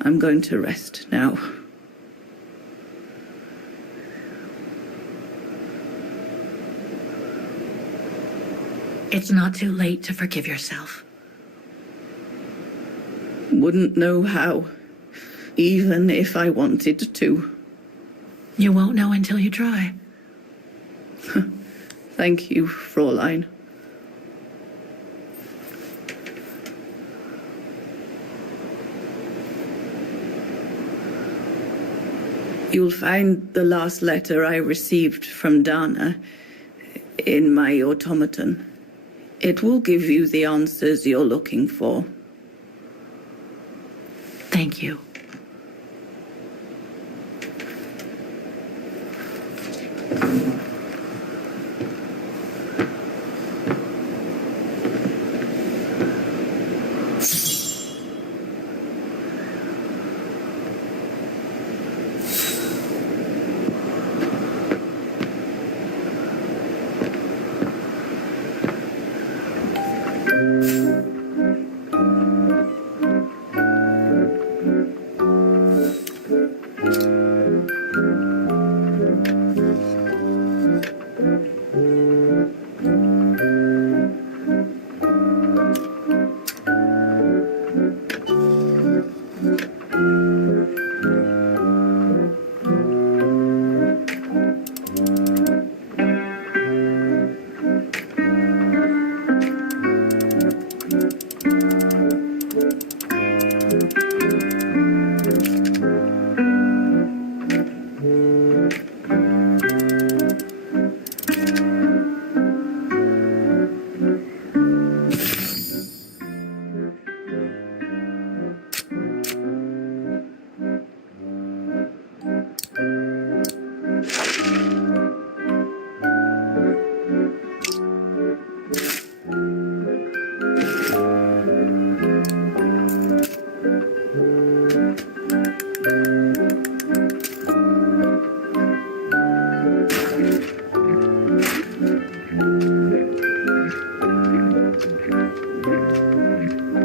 I'm going to rest now. It's not too late to forgive yourself. Wouldn't know how, even if I wanted to. You won't know until you try. Thank you, Fräulein. You'll find the last letter I received from Dana in my automaton. It will give you the answers you're looking for. Thank you.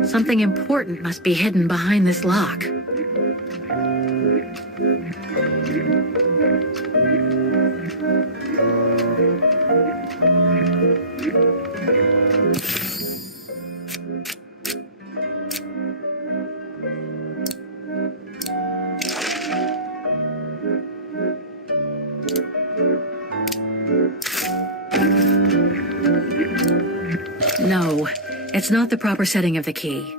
Something important must be hidden behind this lock. No, it's not the proper setting of the key.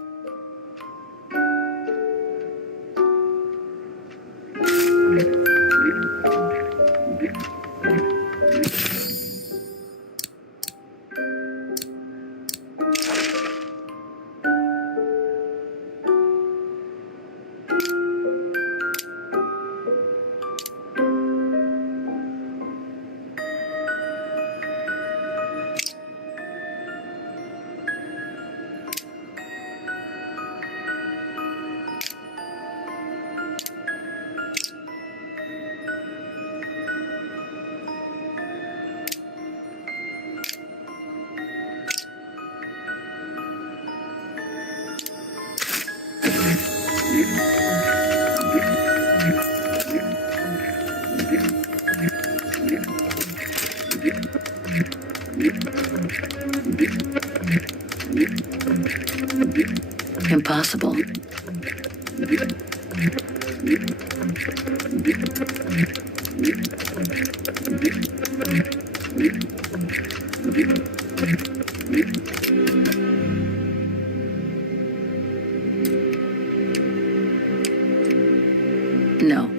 Impossible. No.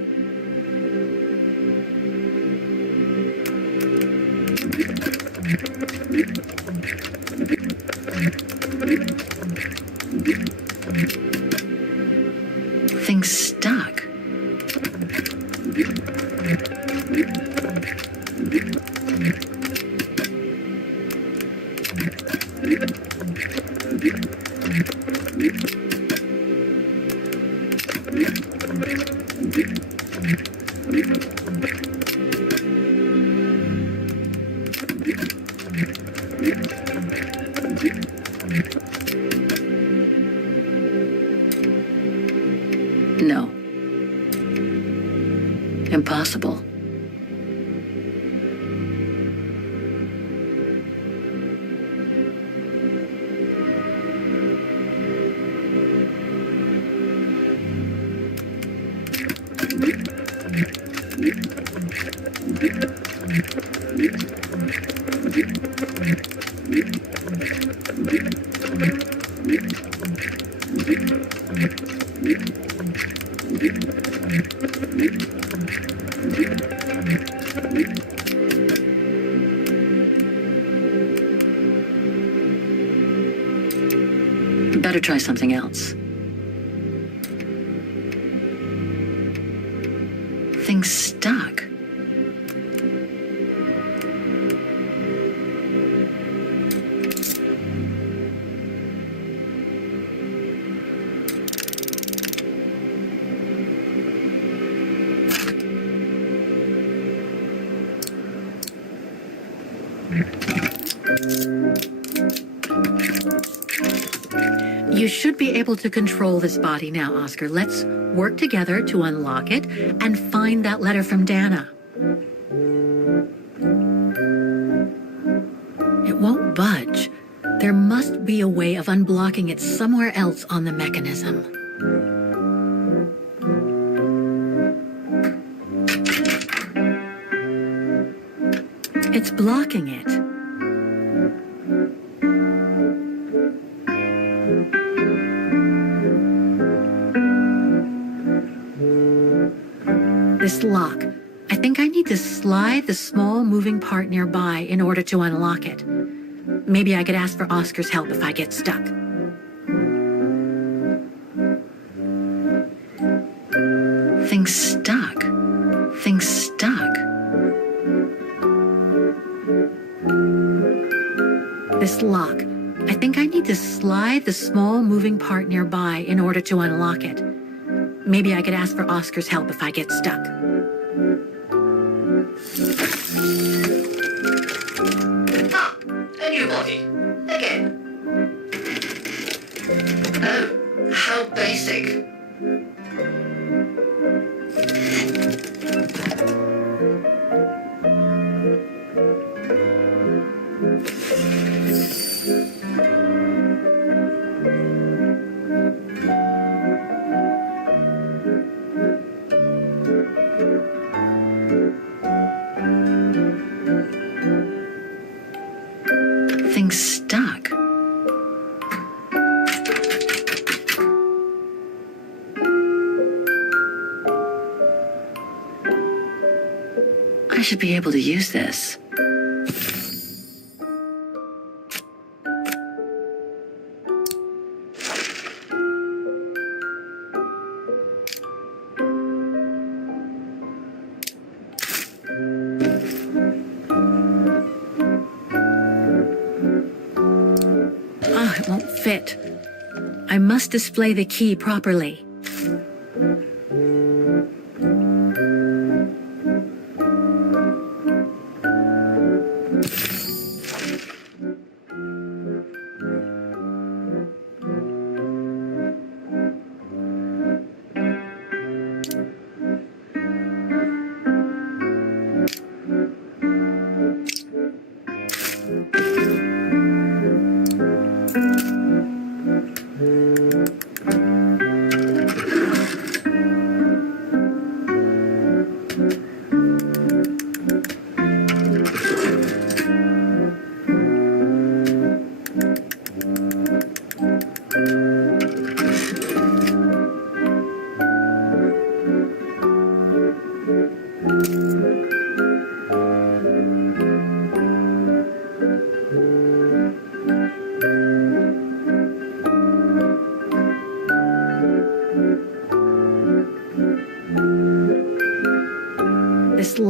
Things stuck. No. Impossible. Better try something else. Things stuck. You should be able to control this body now, Oscar. Let's work together to unlock it and find that letter from Dana. It won't budge. There must be a way of unblocking it somewhere else on the mechanism. It's blocking it. This lock. I think I need to slide the small moving part nearby in order to unlock it. Maybe I could ask for Oscar's help if I get stuck. Things stuck. Things stuck. This lock. I think I need to slide the small moving part nearby in order to unlock it. Maybe I could ask for Oscar's help if I get stuck. Ah, a new body. Again. Oh, how basic. Things stuck. I should be able to use this. It won't fit. I must display the key properly.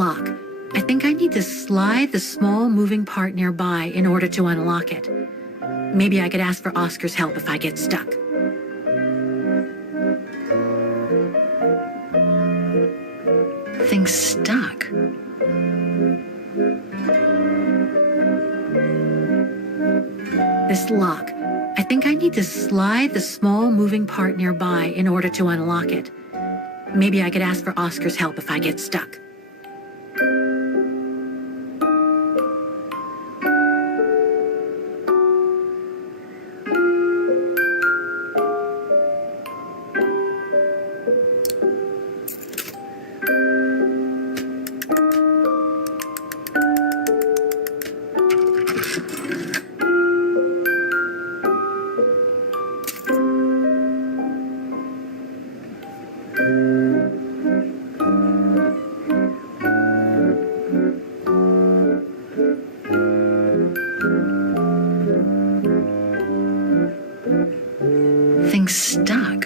lock. I think I need to slide the small moving part nearby in order to unlock it. Maybe I could ask for Oscar's help if I get stuck. Thing's stuck. This lock. I think I need to slide the small moving part nearby in order to unlock it. Maybe I could ask for Oscar's help if I get stuck. Thing's stuck.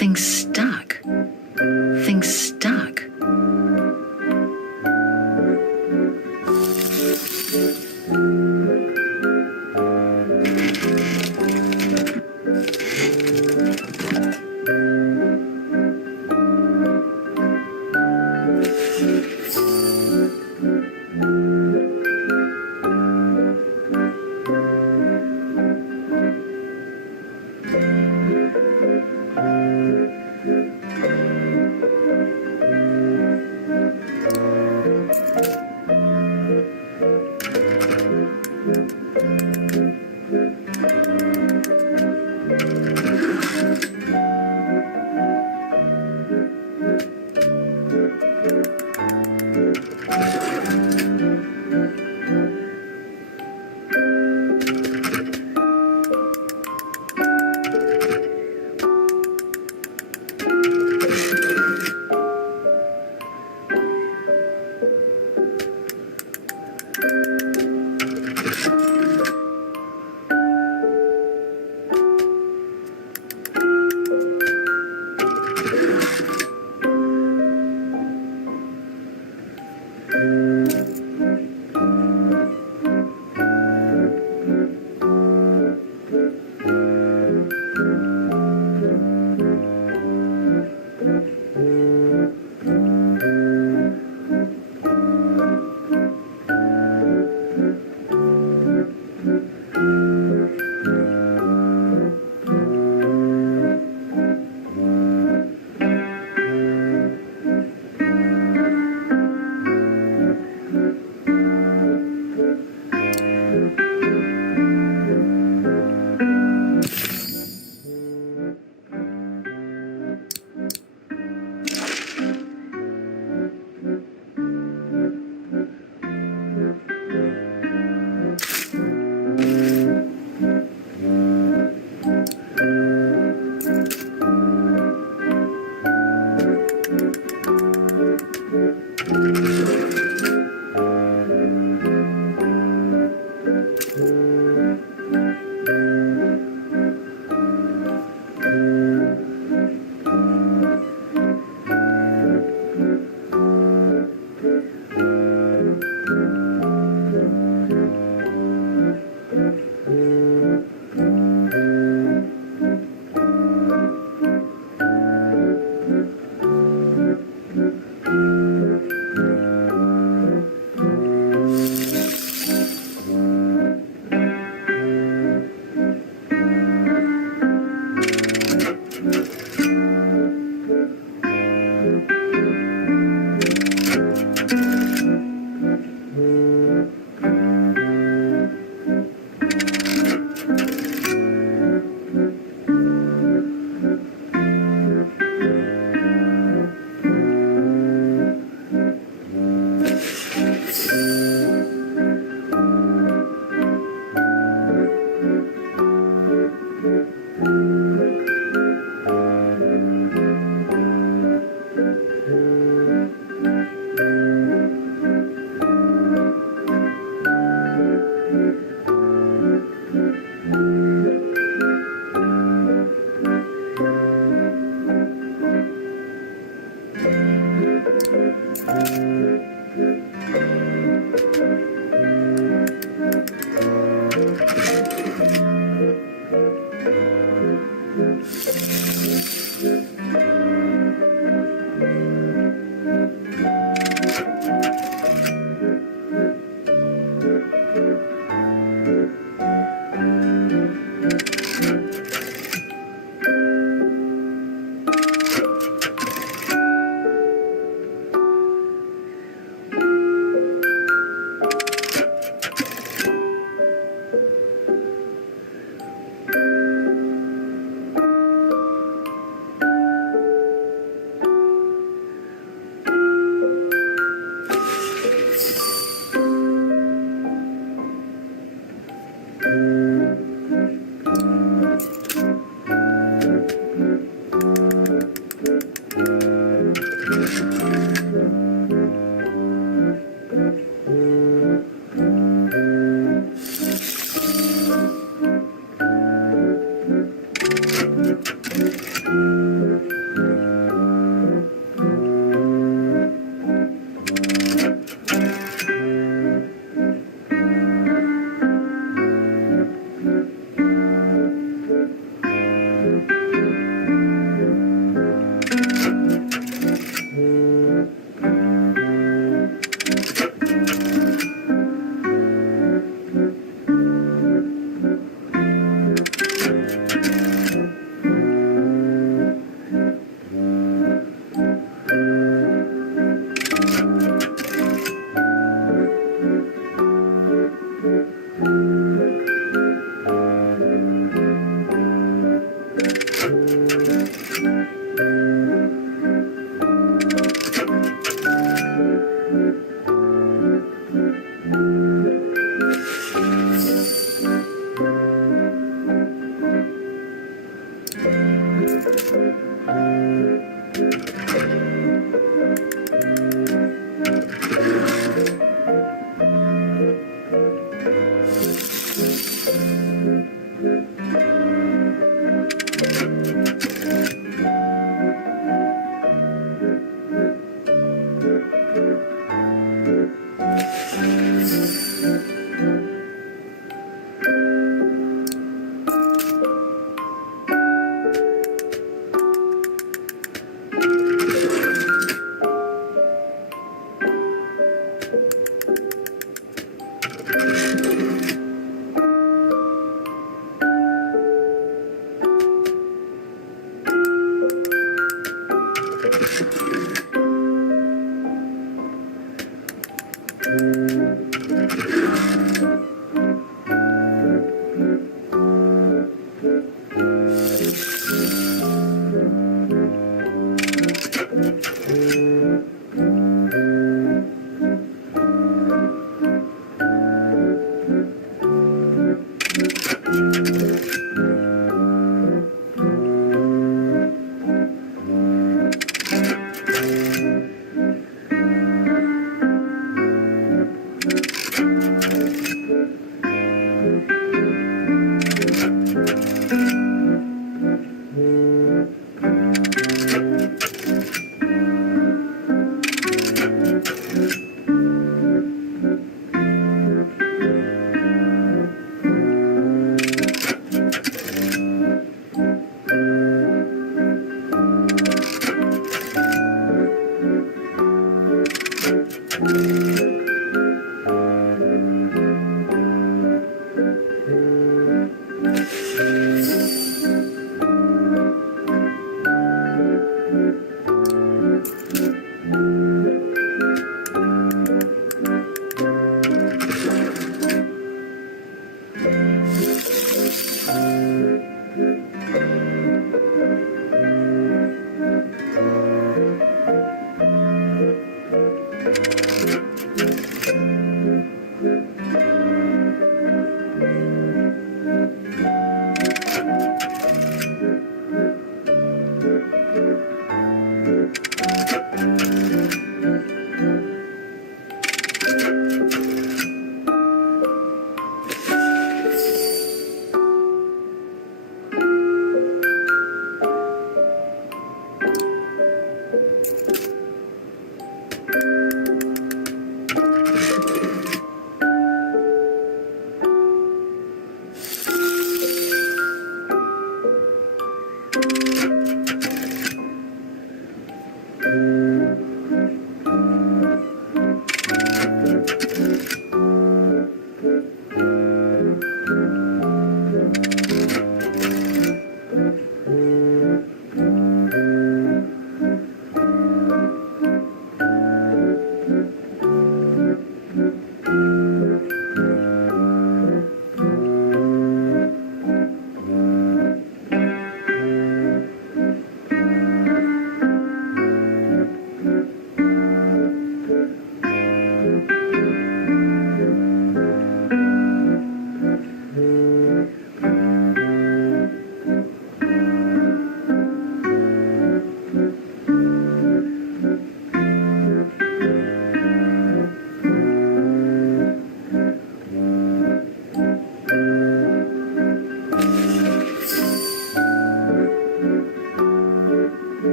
Thing's stuck. Thing's stuck.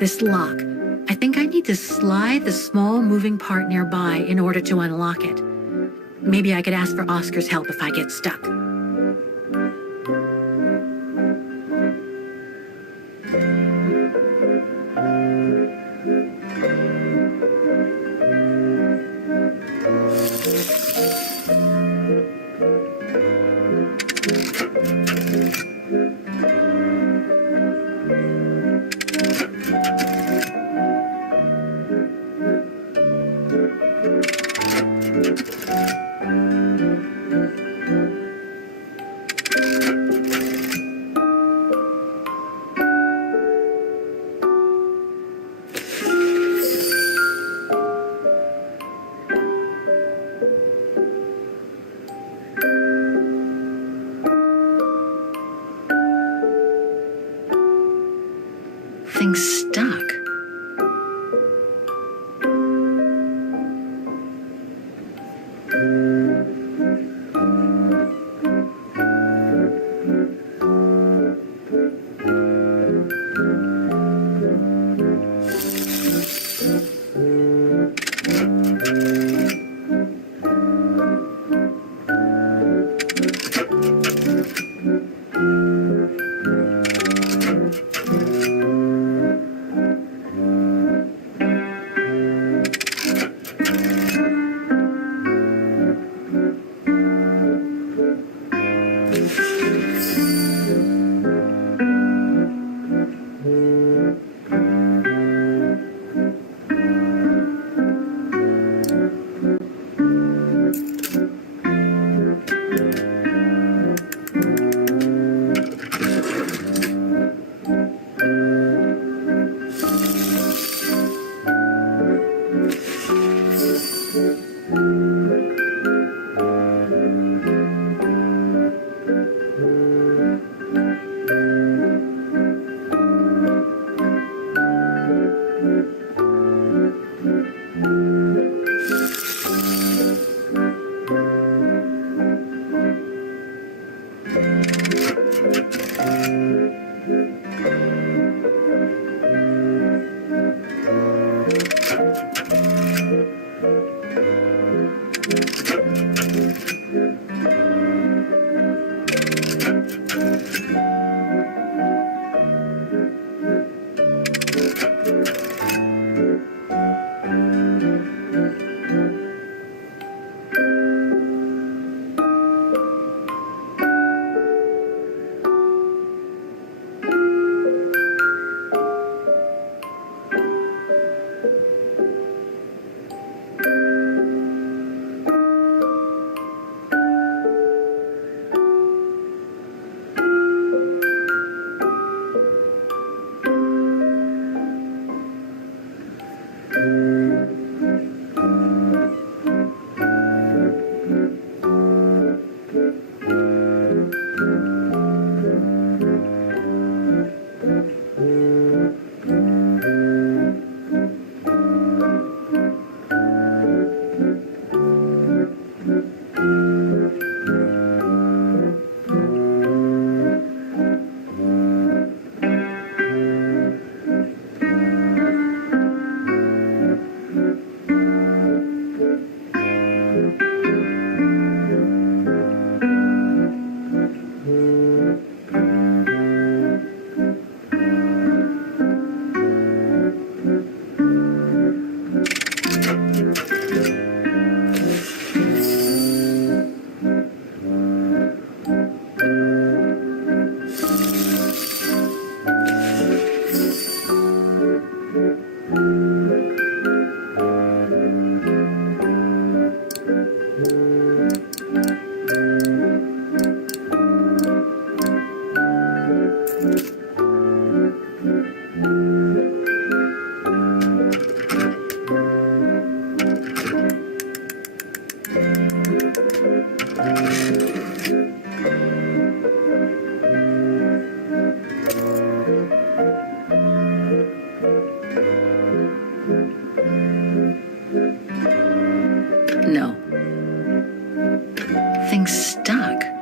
This lock. I think I need to slide the small moving part nearby in order to unlock it. Maybe I could ask for Oscar's help if I get stuck. Thing's stuck. No. Things stuck.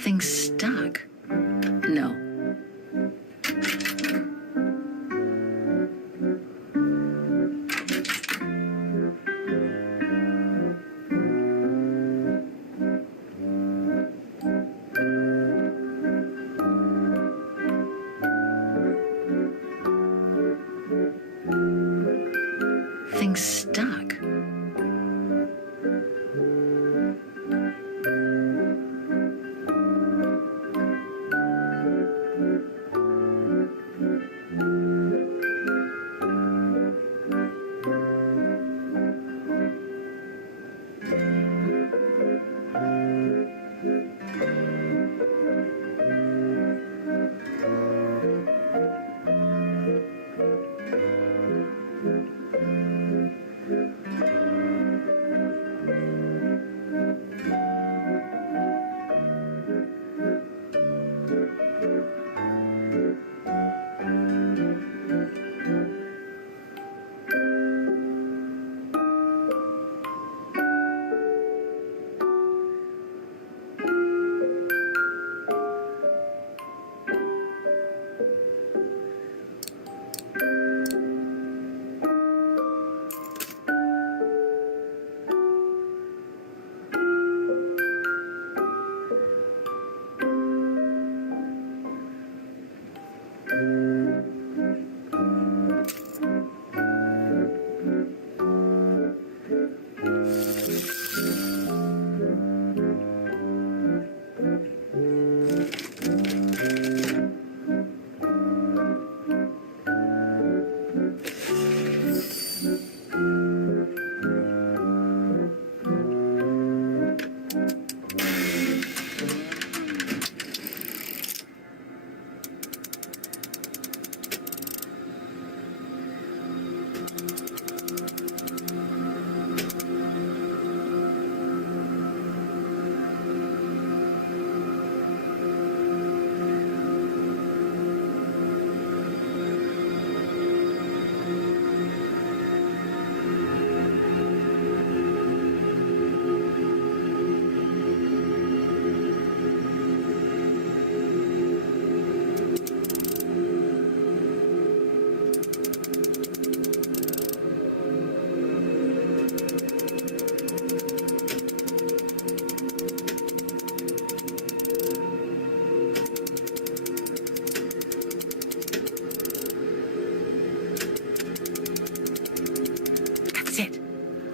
Things stuck? No. Things stuck.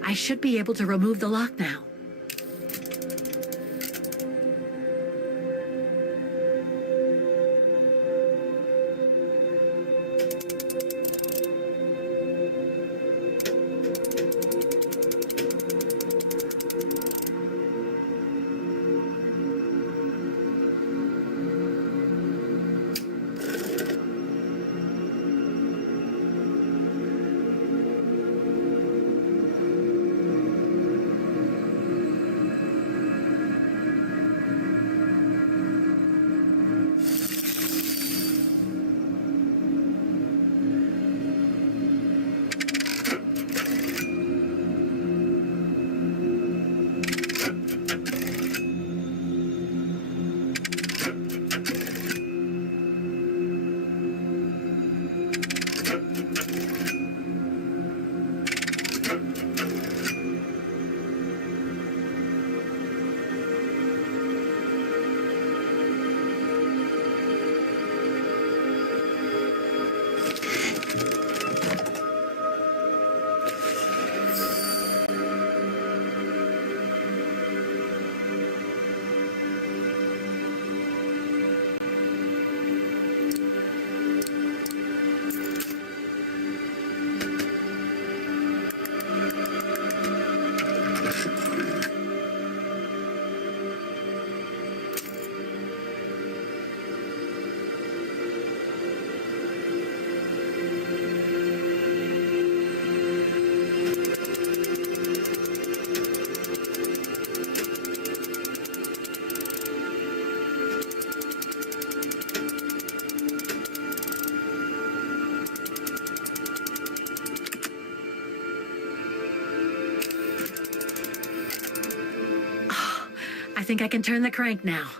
I should be able to remove the lock now. I think I can turn the crank now.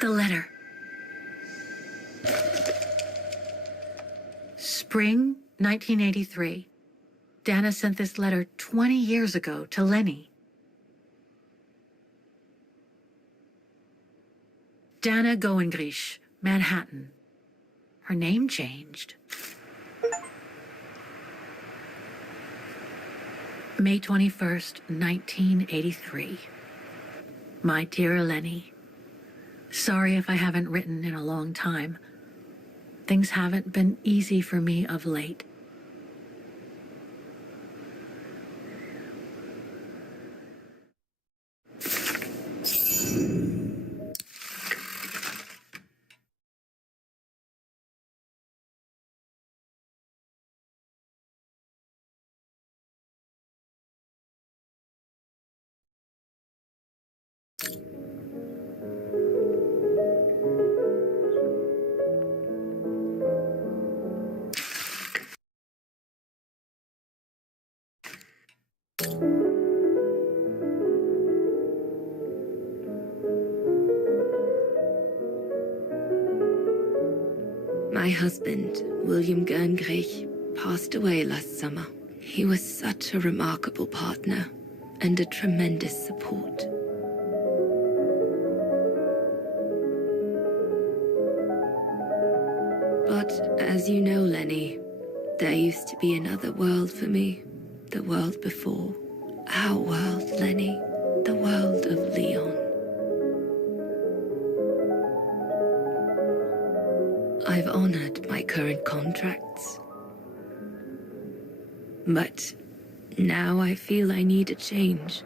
The letter. Spring 1983. Dana sent this letter 20 years ago to Lenny. Dana Goengrich, Manhattan. Her name changed. May 21st, 1983. My dear Lenny, sorry if I haven't written in a long time. Things haven't been easy for me of late. My husband, William Gerngrich, passed away last summer. He was such a remarkable partner and a tremendous support. But as you know, Lenny, there used to be another world for me. The world before. Our world, Lenny. The world of Leon. I've honored my current contracts. But now I feel I need a change.